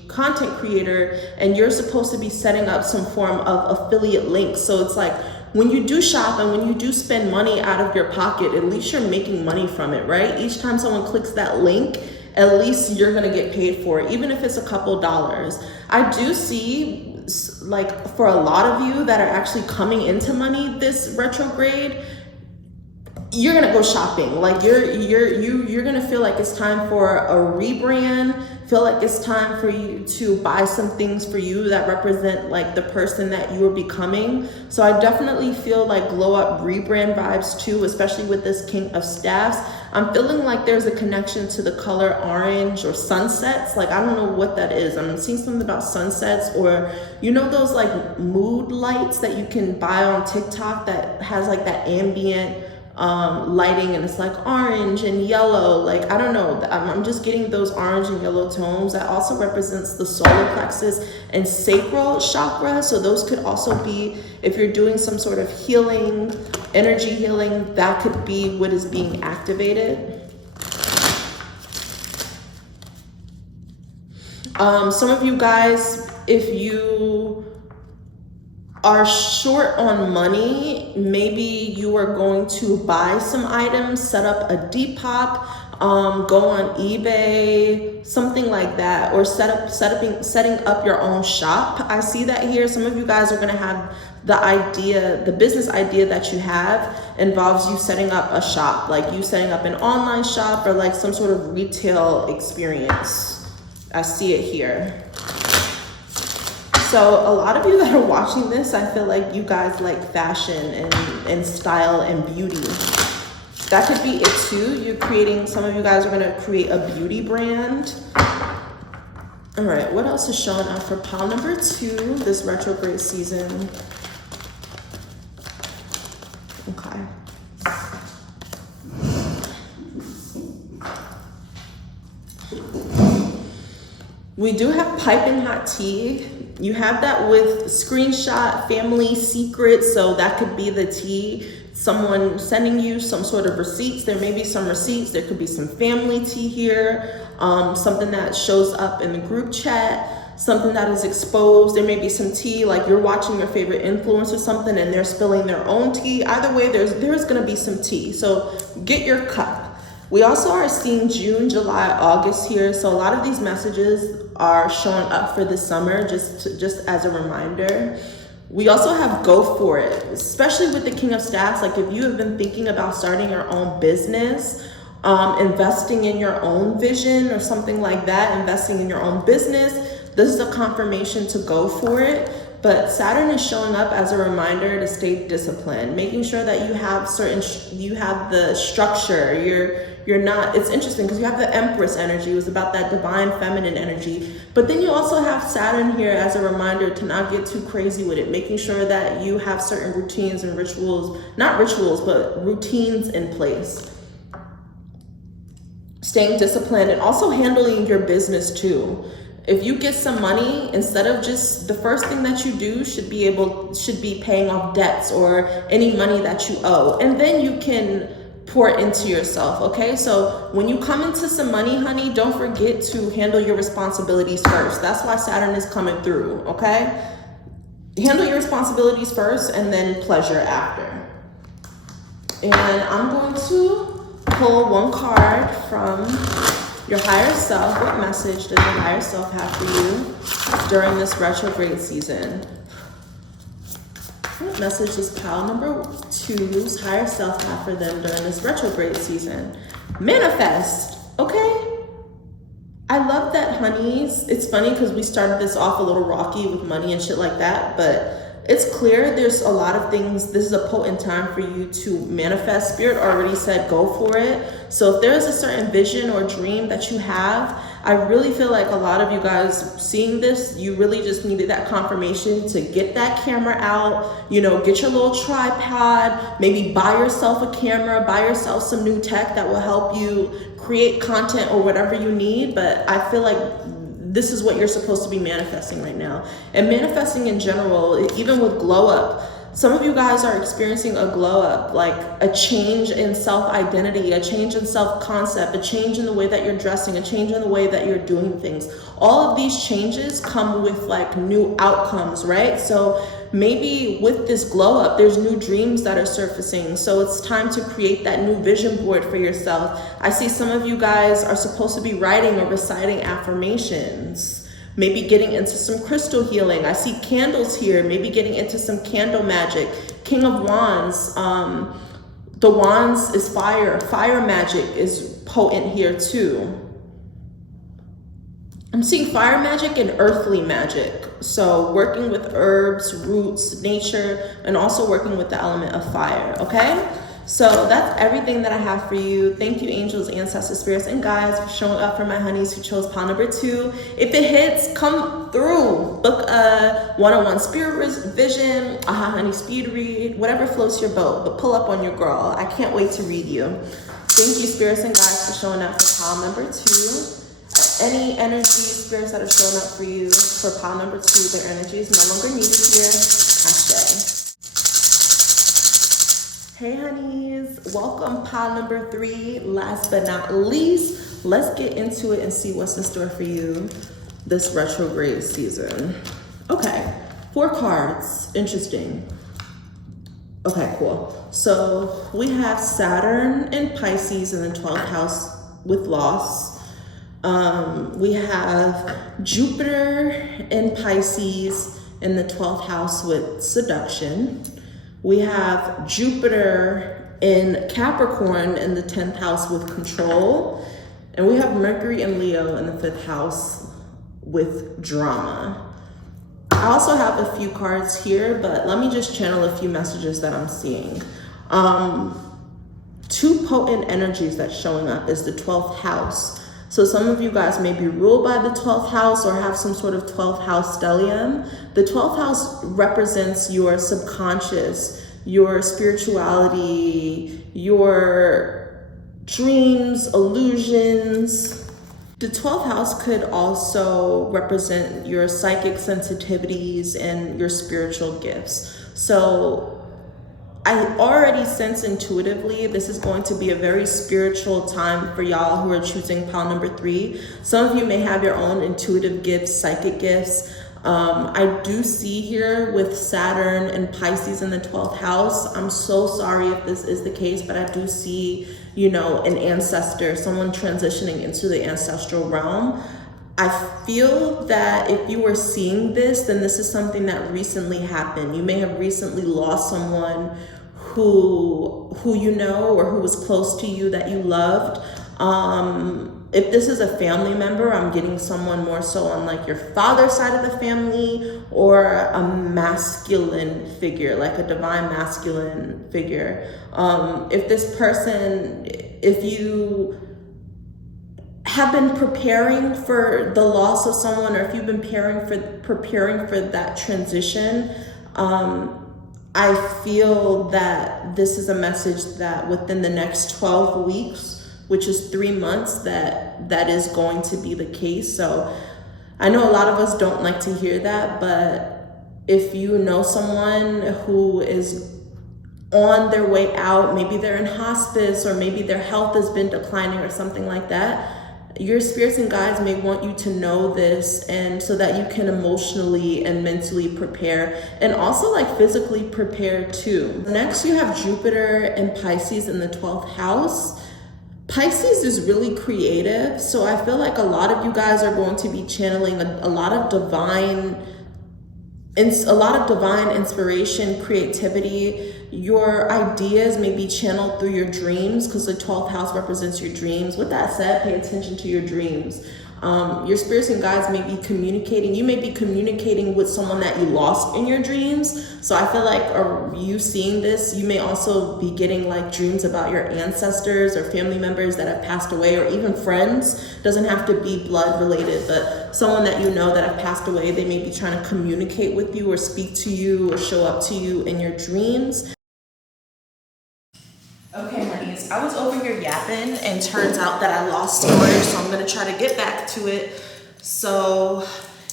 content creator, and you're supposed to be setting up some form of affiliate links. So it's like, when you do shop and when you do spend money out of your pocket, at least you're making money from it, right? Each time someone clicks that link, at least you're gonna get paid for it, even if it's a couple dollars. I do see, like, for a lot of you that are actually coming into money this retrograde, you're gonna go shopping. Like you're gonna feel like it's time for a rebrand, feel like it's time for you to buy some things for you that represent like the person that you are becoming. So I definitely feel like glow up rebrand vibes too, especially with this King of Staffs. I'm feeling like there's a connection to the color orange or sunsets. Like, I don't know what that is. I'm seeing something about sunsets, or those like mood lights that you can buy on TikTok that has like that ambient lighting, and it's like orange and yellow. Like, I don't know, I'm just getting those orange and yellow tones. That also represents the solar plexus and sacral chakra. So those could also be, if you're doing some sort of healing, energy healing, that could be what is being activated. Some of you guys, if you are short on money, maybe you are going to buy some items, set up a Depop, go on eBay, something like that, or setting up your own shop. I see that here. Some of you guys are going to have the business idea that you have involves you setting up a shop, like you setting up an online shop or like some sort of retail experience. I see it here. So a lot of you that are watching this, I feel like you guys like fashion and style and beauty. That could be it too. You're creating, some of you guys are gonna create a beauty brand. All right, what else is showing up for pile number 2 this retrograde season? Okay. We do have piping hot tea. You have that with screenshot, family secrets. So that could be the tea. Someone sending you some sort of receipts. There may be some receipts. There could be some family tea here. Something that shows up in the group chat. Something that is exposed. There may be some tea, like you're watching your favorite influencer or something and they're spilling their own tea. Either way, there's gonna be some tea. So get your cup. We also are seeing June, July, August here. So a lot of these messages are showing up for this summer, just as a reminder. We also have go for it, especially with the King of Staffs. Like if you have been thinking about starting your own business, investing in your own vision or something like that, investing in your own business, this is a confirmation to go for it. But Saturn is showing up as a reminder to stay disciplined, making sure that you have the structure. You're not, it's interesting because you have the Empress energy. It was about that divine feminine energy. But then you also have Saturn here as a reminder to not get too crazy with it, making sure that you have certain routines and rituals, not rituals, but routines in place. Staying disciplined and also handling your business too. If you get some money, instead of just, the first thing that you do should be paying off debts or any money that you owe. And then you can pour it into yourself, okay? So when you come into some money, honey, don't forget to handle your responsibilities first. That's why Saturn is coming through, okay? Handle your responsibilities first and then pleasure after. And I'm going to pull one card from your higher self. What message does your higher self have for you during this retrograde season? What message does pile number 2's higher self have for them during this retrograde season? Manifest, okay? I love that, honeys. It's funny because we started this off a little rocky with money and shit like that, but it's clear there's a lot of things. This is a potent time for you to manifest. Spirit already said go for it. So if there's a certain vision or dream that you have, I really feel like a lot of you guys seeing this, you really just needed that confirmation to get that camera out, get your little tripod, maybe buy yourself a camera, buy yourself some new tech that will help you create content or whatever you need. But I feel like this is what you're supposed to be manifesting right now. And manifesting in general, even with glow up, some of you guys are experiencing a glow up, like a change in self-identity, a change in self-concept, a change in the way that you're dressing, a change in the way that you're doing things. All of these changes come with like new outcomes, right? So maybe with this glow up, there's new dreams that are surfacing. So it's time to create that new vision board for yourself. I see some of you guys are supposed to be writing or reciting affirmations. Maybe getting into some crystal healing. I see candles here, maybe getting into some candle magic. King of Wands, the Wands is fire. Fire magic is potent here too. I'm seeing fire magic and earthly magic. So working with herbs, roots, nature, and also working with the element of fire, okay? So that's everything that I have for you. Thank you, angels, ancestors, spirits, and guides for showing up for my honeys who chose pile number 2. If it hits, come through. Book a one-on-one spirit vision, a honey speed read, whatever floats your boat, but pull up on your girl. I can't wait to read you. Thank you, spirits and guides, for showing up for pile number 2. Any energy, spirits that have shown up for you for pile number 2, their energy is no longer needed here. Ashe. Hey honeys, welcome pile number 3. Last but not least, let's get into it and see what's in store for you this retrograde season. Okay, 4 cards, interesting. Okay, cool. So we have Saturn in Pisces in the 12th house with loss. We have Jupiter in Pisces in the 12th house with seduction. We have Jupiter in Capricorn in the 10th house with control. And we have Mercury and Leo in the 5th house with drama. I also have a few cards here, but let me just channel a few messages that I'm seeing. 2 potent energies that's showing up is the 12th house. So some of you guys may be ruled by the 12th house or have some sort of 12th house stellium. The 12th house represents your subconscious, your spirituality, your dreams, illusions. The 12th house could also represent your psychic sensitivities and your spiritual gifts. So I already sense intuitively this is going to be a very spiritual time for y'all who are choosing pile number 3. Some of you may have your own intuitive gifts, psychic gifts. I do see here with Saturn and Pisces in the 12th house. I'm so sorry if this is the case, but I do see, you know, an ancestor, someone transitioning into the ancestral realm. I feel that if you were seeing this, then this is something that recently happened. You may have recently lost someone who you know or who was close to you that you loved. If this is a family member, I'm getting someone more so on like your father's side of the family or a masculine figure, like a divine masculine figure. If this person, if you have been preparing for the loss of someone, or if you've been preparing for that transition, I feel that this is a message that within the next 12 weeks, which is 3 months, that is going to be the case. So I know a lot of us don't like to hear that, but if you know someone who is on their way out, maybe they're in hospice or maybe their health has been declining or something like that, your spirits and guides may want you to know this, and so that you can emotionally and mentally prepare, and also like physically prepare too. Next, you have Jupiter and Pisces in the 12th house. Pisces is really creative, so I feel like a lot of you guys are going to be channeling a lot of divine inspiration, creativity. Your ideas may be channeled through your dreams, because the 12th house represents your dreams. With that said, pay attention to your dreams. Your spirits and guides may be communicating. You may be communicating with someone that you lost in your dreams. So I feel like, are you seeing this? You may also be getting like dreams about your ancestors or family members that have passed away, or even friends. Doesn't have to be blood related, but someone that you know that have passed away. They may be trying to communicate with you or speak to you or show up to you in your dreams. Okay, honeys, I was over here yapping and turns out that I lost storage, so I'm gonna try to get back to it. So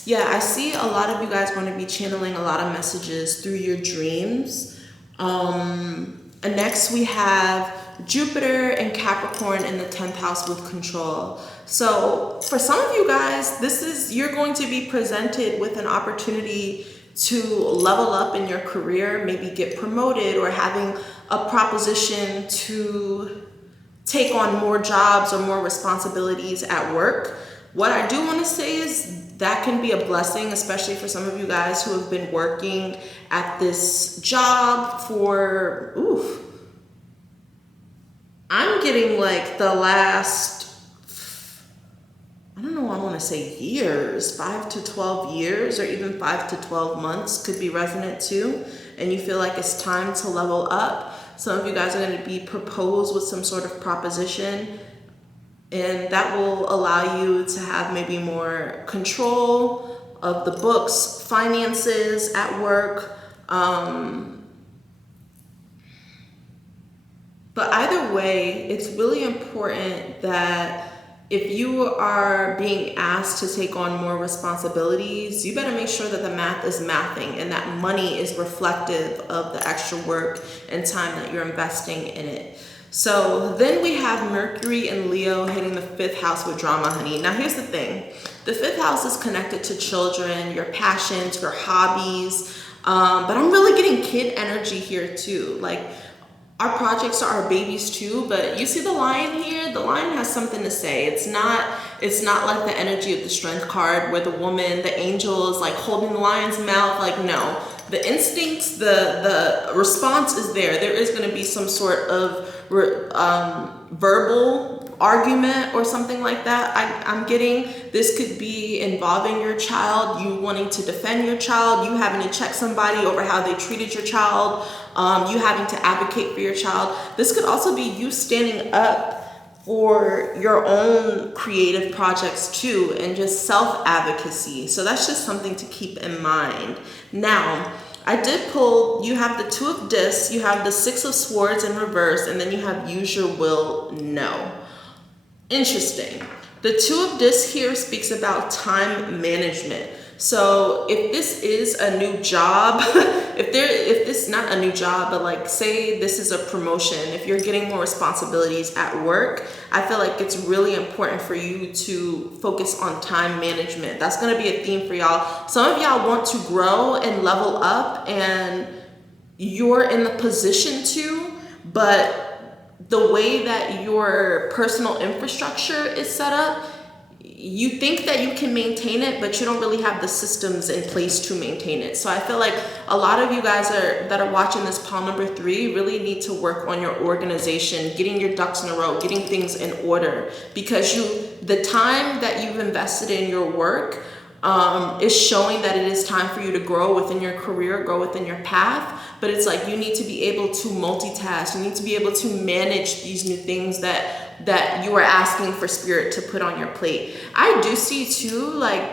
yeah, I see a lot of you guys going to be channeling a lot of messages through your dreams. And next we have Jupiter and Capricorn in the 10th house with control. So for some of you guys, you're going to be presented with an opportunity to level up in your career, maybe get promoted, or having a proposition to take on more jobs or more responsibilities at work. What I do want to say is that can be a blessing, especially for some of you guys who have been working at this job for, I'm getting like the last, I don't know, I want to say years, 5 to 12 years, or even 5 to 12 months could be resonant too. And you feel like it's time to level up. Some of you guys are going to be proposed with some sort of proposition, and that will allow you to have maybe more control of the books, finances at work. But either way, it's really important that if you are being asked to take on more responsibilities, you better make sure that the math is mathing and that money is reflective of the extra work and time that you're investing in it. So then we have Mercury and Leo hitting the 5th house with drama, honey. Now here's the thing. The 5th house is connected to children, your passions, your hobbies. But I'm really getting kid energy here too. Like, our projects are our babies too, but you see the lion here? The lion has something to say. It's not like the energy of the strength card where the woman, the angel is like holding the lion's mouth. Like, no, the instincts, the response is there. There is going to be some sort of verbal argument or something like that. I'm getting this could be involving your child, you wanting to defend your child, you having to check somebody over how they treated your child, you having to advocate for your child. This could also be you standing up for your own creative projects too, and just self-advocacy. So that's just something to keep in mind. Now, I did pull, you have the 2 of discs, you have the 6 of swords in reverse, and then you have use your will, no. Interesting. The 2 of discs here speaks about time management. So if this is a new job, if this not a new job, but like say this is a promotion, if you're getting more responsibilities at work, I feel like it's really important for you to focus on time management. That's going to be a theme for y'all. Some of y'all want to grow and level up and you're in the position to, but the way that your personal infrastructure is set up, you think that you can maintain it, but you don't really have the systems in place to maintain it. So I feel like a lot of you guys that are watching this pile number 3 really need to work on your organization, getting your ducks in a row, getting things in order, because the time that you've invested in your work is showing that it is time for you to grow within your career, grow within your path. But it's like you need to be able to multitask. You need to be able to manage these new things that you are asking for spirit to put on your plate. I do see too, like,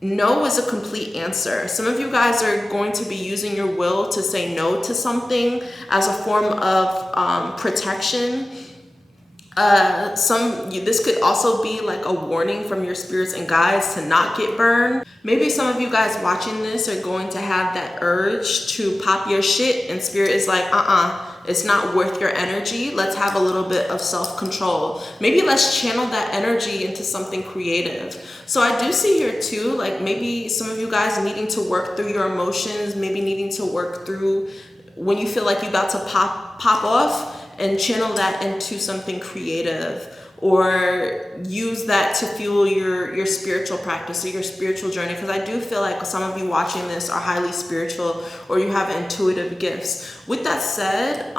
no is a complete answer. Some of you guys are going to be using your will to say no to something as a form of protection. This could also be like a warning from your spirits and guides to not get burned. Maybe some of you guys watching this are going to have that urge to pop your shit, and spirit is like, it's not worth your energy. Let's have a little bit of self-control. Maybe let's channel that energy into something creative. So I do see here too, like maybe some of you guys needing to work through your emotions, maybe needing to work through when you feel like you're about to pop off, and channel that into something creative, or use that to fuel your spiritual practice or your spiritual journey. Because I do feel like some of you watching this are highly spiritual, or you have intuitive gifts. With that said,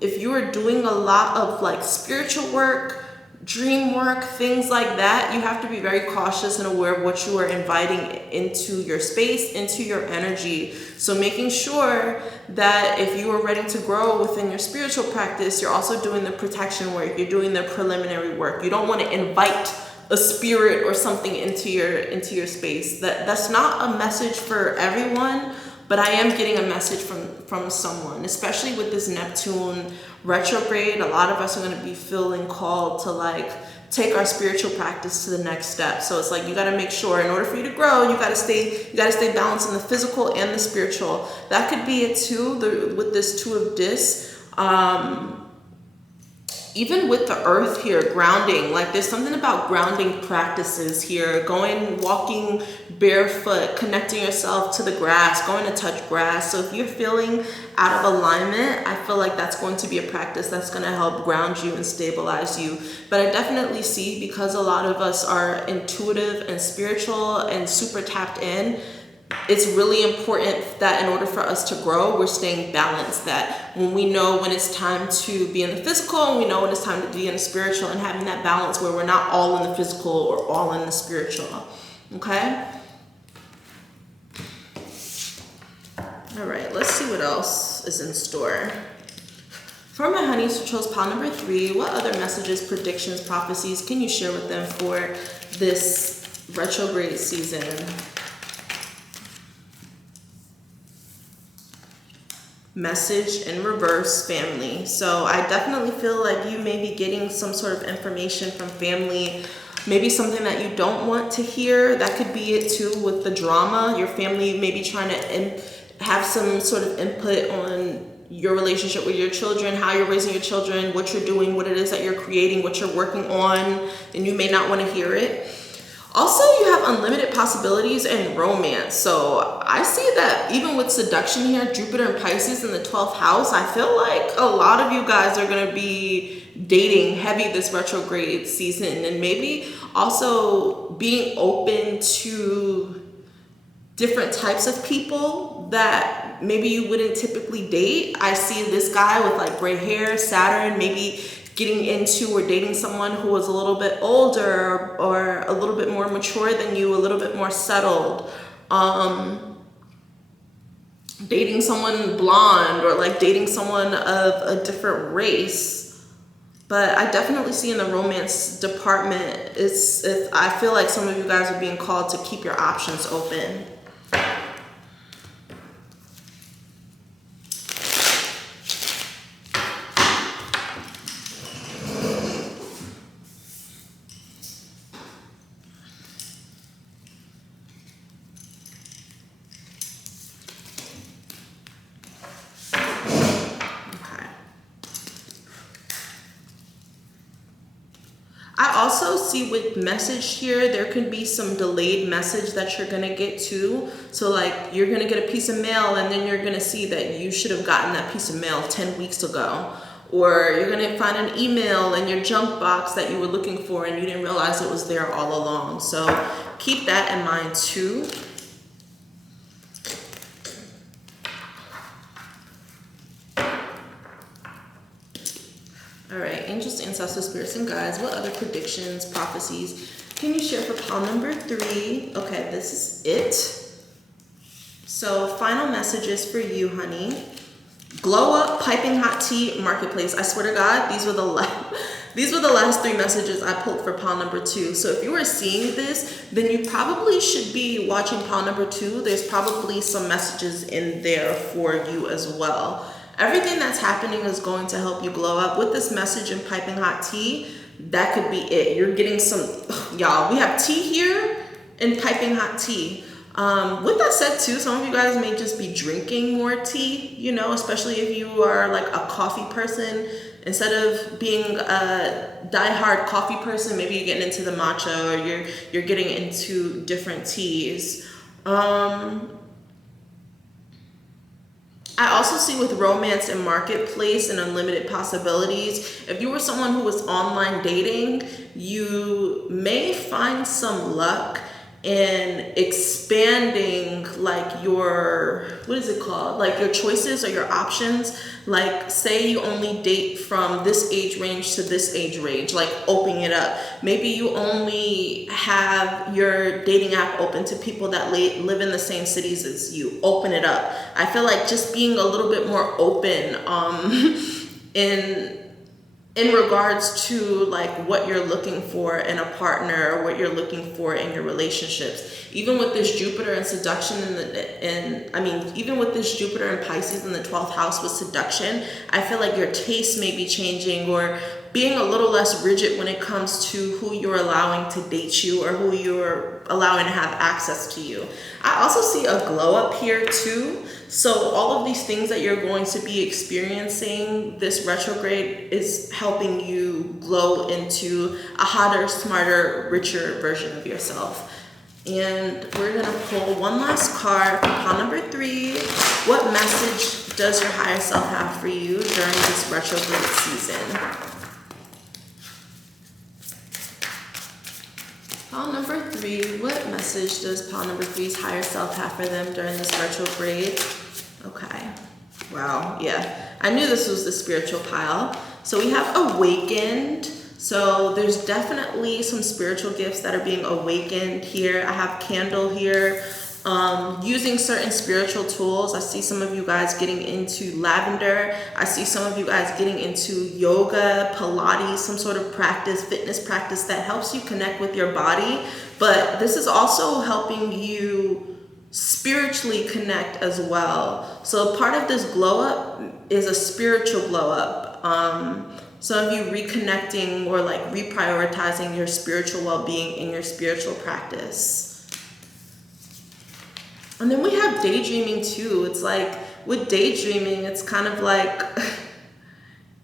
if you are doing a lot of like spiritual work, dream work, things like that, you have to be very cautious and aware of what you are inviting into your space, into your energy. So making sure that if you are ready to grow within your spiritual practice, you're also doing the protection work, you're doing the preliminary work. You don't want to invite a spirit or something into your space. That's not a message for everyone, but I am getting a message from someone, especially with this Neptune retrograde. A lot of us are going to be feeling called to like take our spiritual practice to the next step. So it's like you got to make sure in order for you to grow, you got to stay balanced in the physical and the spiritual. That could be it too. With this 2 of discs, even with the earth here, grounding, like there's something about grounding practices here, walking barefoot, connecting yourself to the grass, going to touch grass. So if you're feeling out of alignment, I feel like that's going to be a practice that's going to help ground you and stabilize you. But I definitely see, because a lot of us are intuitive and spiritual and super tapped in, it's really important that in order for us to grow, we're staying balanced, that when we know when it's time to be in the physical and we know when it's time to be in the spiritual, and having that balance where we're not all in the physical or all in the spiritual. Okay? All right, let's see what else is in store. For my honeys who chose pile number 3, what other messages, predictions, prophecies can you share with them for this retrograde season? Message in reverse, family. So I definitely feel like you may be getting some sort of information from family, maybe something that you don't want to hear. That could be it too with the drama. Your family may be trying to have some sort of input on your relationship with your children, how you're raising your children, what you're doing, what it is that you're creating, what you're working on, and you may not want to hear it. Also, you have unlimited possibilities in romance. So I see that even with seduction here, Jupiter and Pisces in the 12th house, I feel like a lot of you guys are going to be dating heavy this retrograde season, and maybe also being open to different types of people that maybe you wouldn't typically date. I see this guy with like gray hair, Saturn, maybe getting into or dating someone who was a little bit older or a little bit more mature than you, a little bit more settled. Dating someone blonde or like dating someone of a different race. But I definitely see in the romance department, I feel like some of you guys are being called to keep your options open. I also see with message here, there could be some delayed message that you're gonna get too. So like you're gonna get a piece of mail and then you're gonna see that you should have gotten that piece of mail 10 weeks ago. Or you're gonna find an email in your junk box that you were looking for and you didn't realize it was there all along. So keep that in mind too. All right, angels, ancestors, spirits, and guides, what other predictions, prophecies can you share for pile number 3? Okay, this is it. So final messages for you, honey. Glow up, piping hot tea, marketplace. I swear to God, these were the last 3 messages I pulled for pile number 2. So if you are seeing this, then you probably should be watching pile number 2. There's probably some messages in there for you as well. Everything that's happening is going to help you glow up. With this message in piping hot tea, that could be it. You're getting some, y'all, we have tea here and piping hot tea. With that said too, some of you guys may just be drinking more tea, you know, especially if you are like a coffee person. Instead of being a diehard coffee person, maybe you're getting into the matcha or you're getting into different teas. I also see with romance and marketplace and unlimited possibilities, if you were someone who was online dating, you may find some luck in expanding like your, what is it called? Like your choices or your options. Like say you only date from this age range to this age range, like opening it up. Maybe you only have your dating app open to people that live in the same cities as you. Open it up. I feel like just being a little bit more open in regards to like what you're looking for in a partner or what you're looking for in your relationships. Even with this Jupiter and seduction even with this Jupiter and Pisces in the 12th house with seduction, I feel like your taste may be changing or being a little less rigid when it comes to who you're allowing to date you or who you're allowing to have access to you. I also see a glow up here too. So all of these things that you're going to be experiencing, this retrograde is helping you glow into a hotter, smarter, richer version of yourself. And we're gonna pull one last card for pile number 3. What message does your higher self have for you during this retrograde season? Pile number 3, what message does pile number 3's higher self have for them during this retrograde? Okay, wow, yeah. I knew this was the spiritual pile. So we have awakened. So there's definitely some spiritual gifts that are being awakened here. I have candle here. using certain spiritual tools. I see some of you guys getting into lavender. I see some of you guys getting into yoga, Pilates, some sort of practice, fitness practice that helps you connect with your body. But this is also helping you spiritually connect as well. So part of this glow up is a spiritual glow up. Some of you reconnecting or like reprioritizing your spiritual well-being in your spiritual practice. And then we have daydreaming too. It's like with daydreaming, it's kind of like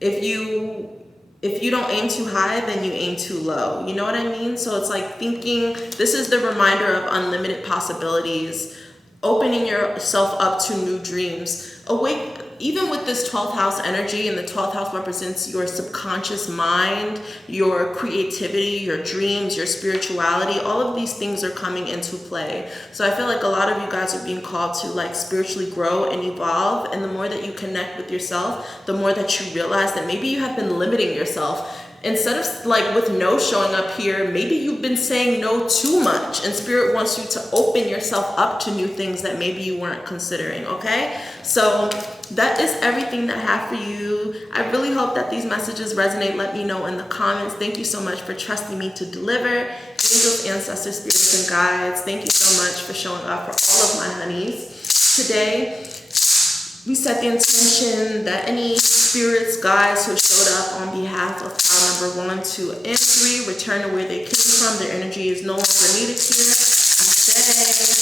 if you don't aim too high, then you aim too low. You know what I mean? So it's like thinking, this is the reminder of unlimited possibilities, opening yourself up to new dreams. Awake, even with this 12th house energy, and the 12th house represents your subconscious mind, your creativity, your dreams, your spirituality. All of these things are coming into play. So I feel like a lot of you guys are being called to like spiritually grow and evolve. And the more that you connect with yourself, the more that you realize that maybe you have been limiting yourself. Instead of like with no showing up here, maybe you've been saying no too much, and spirit wants you to open yourself up to new things that maybe you weren't considering, okay? So that is everything that I have for you. I really hope that these messages resonate. Let me know in the comments. Thank you so much for trusting me to deliver. Angels, ancestors, spirits, and guides, thank you so much for showing up for all of my honeys. Today, we set the intention that any spirits, guides who showed up on behalf of pile number 1, 2, and 3 return to where they came from. Their energy is no longer needed here. I say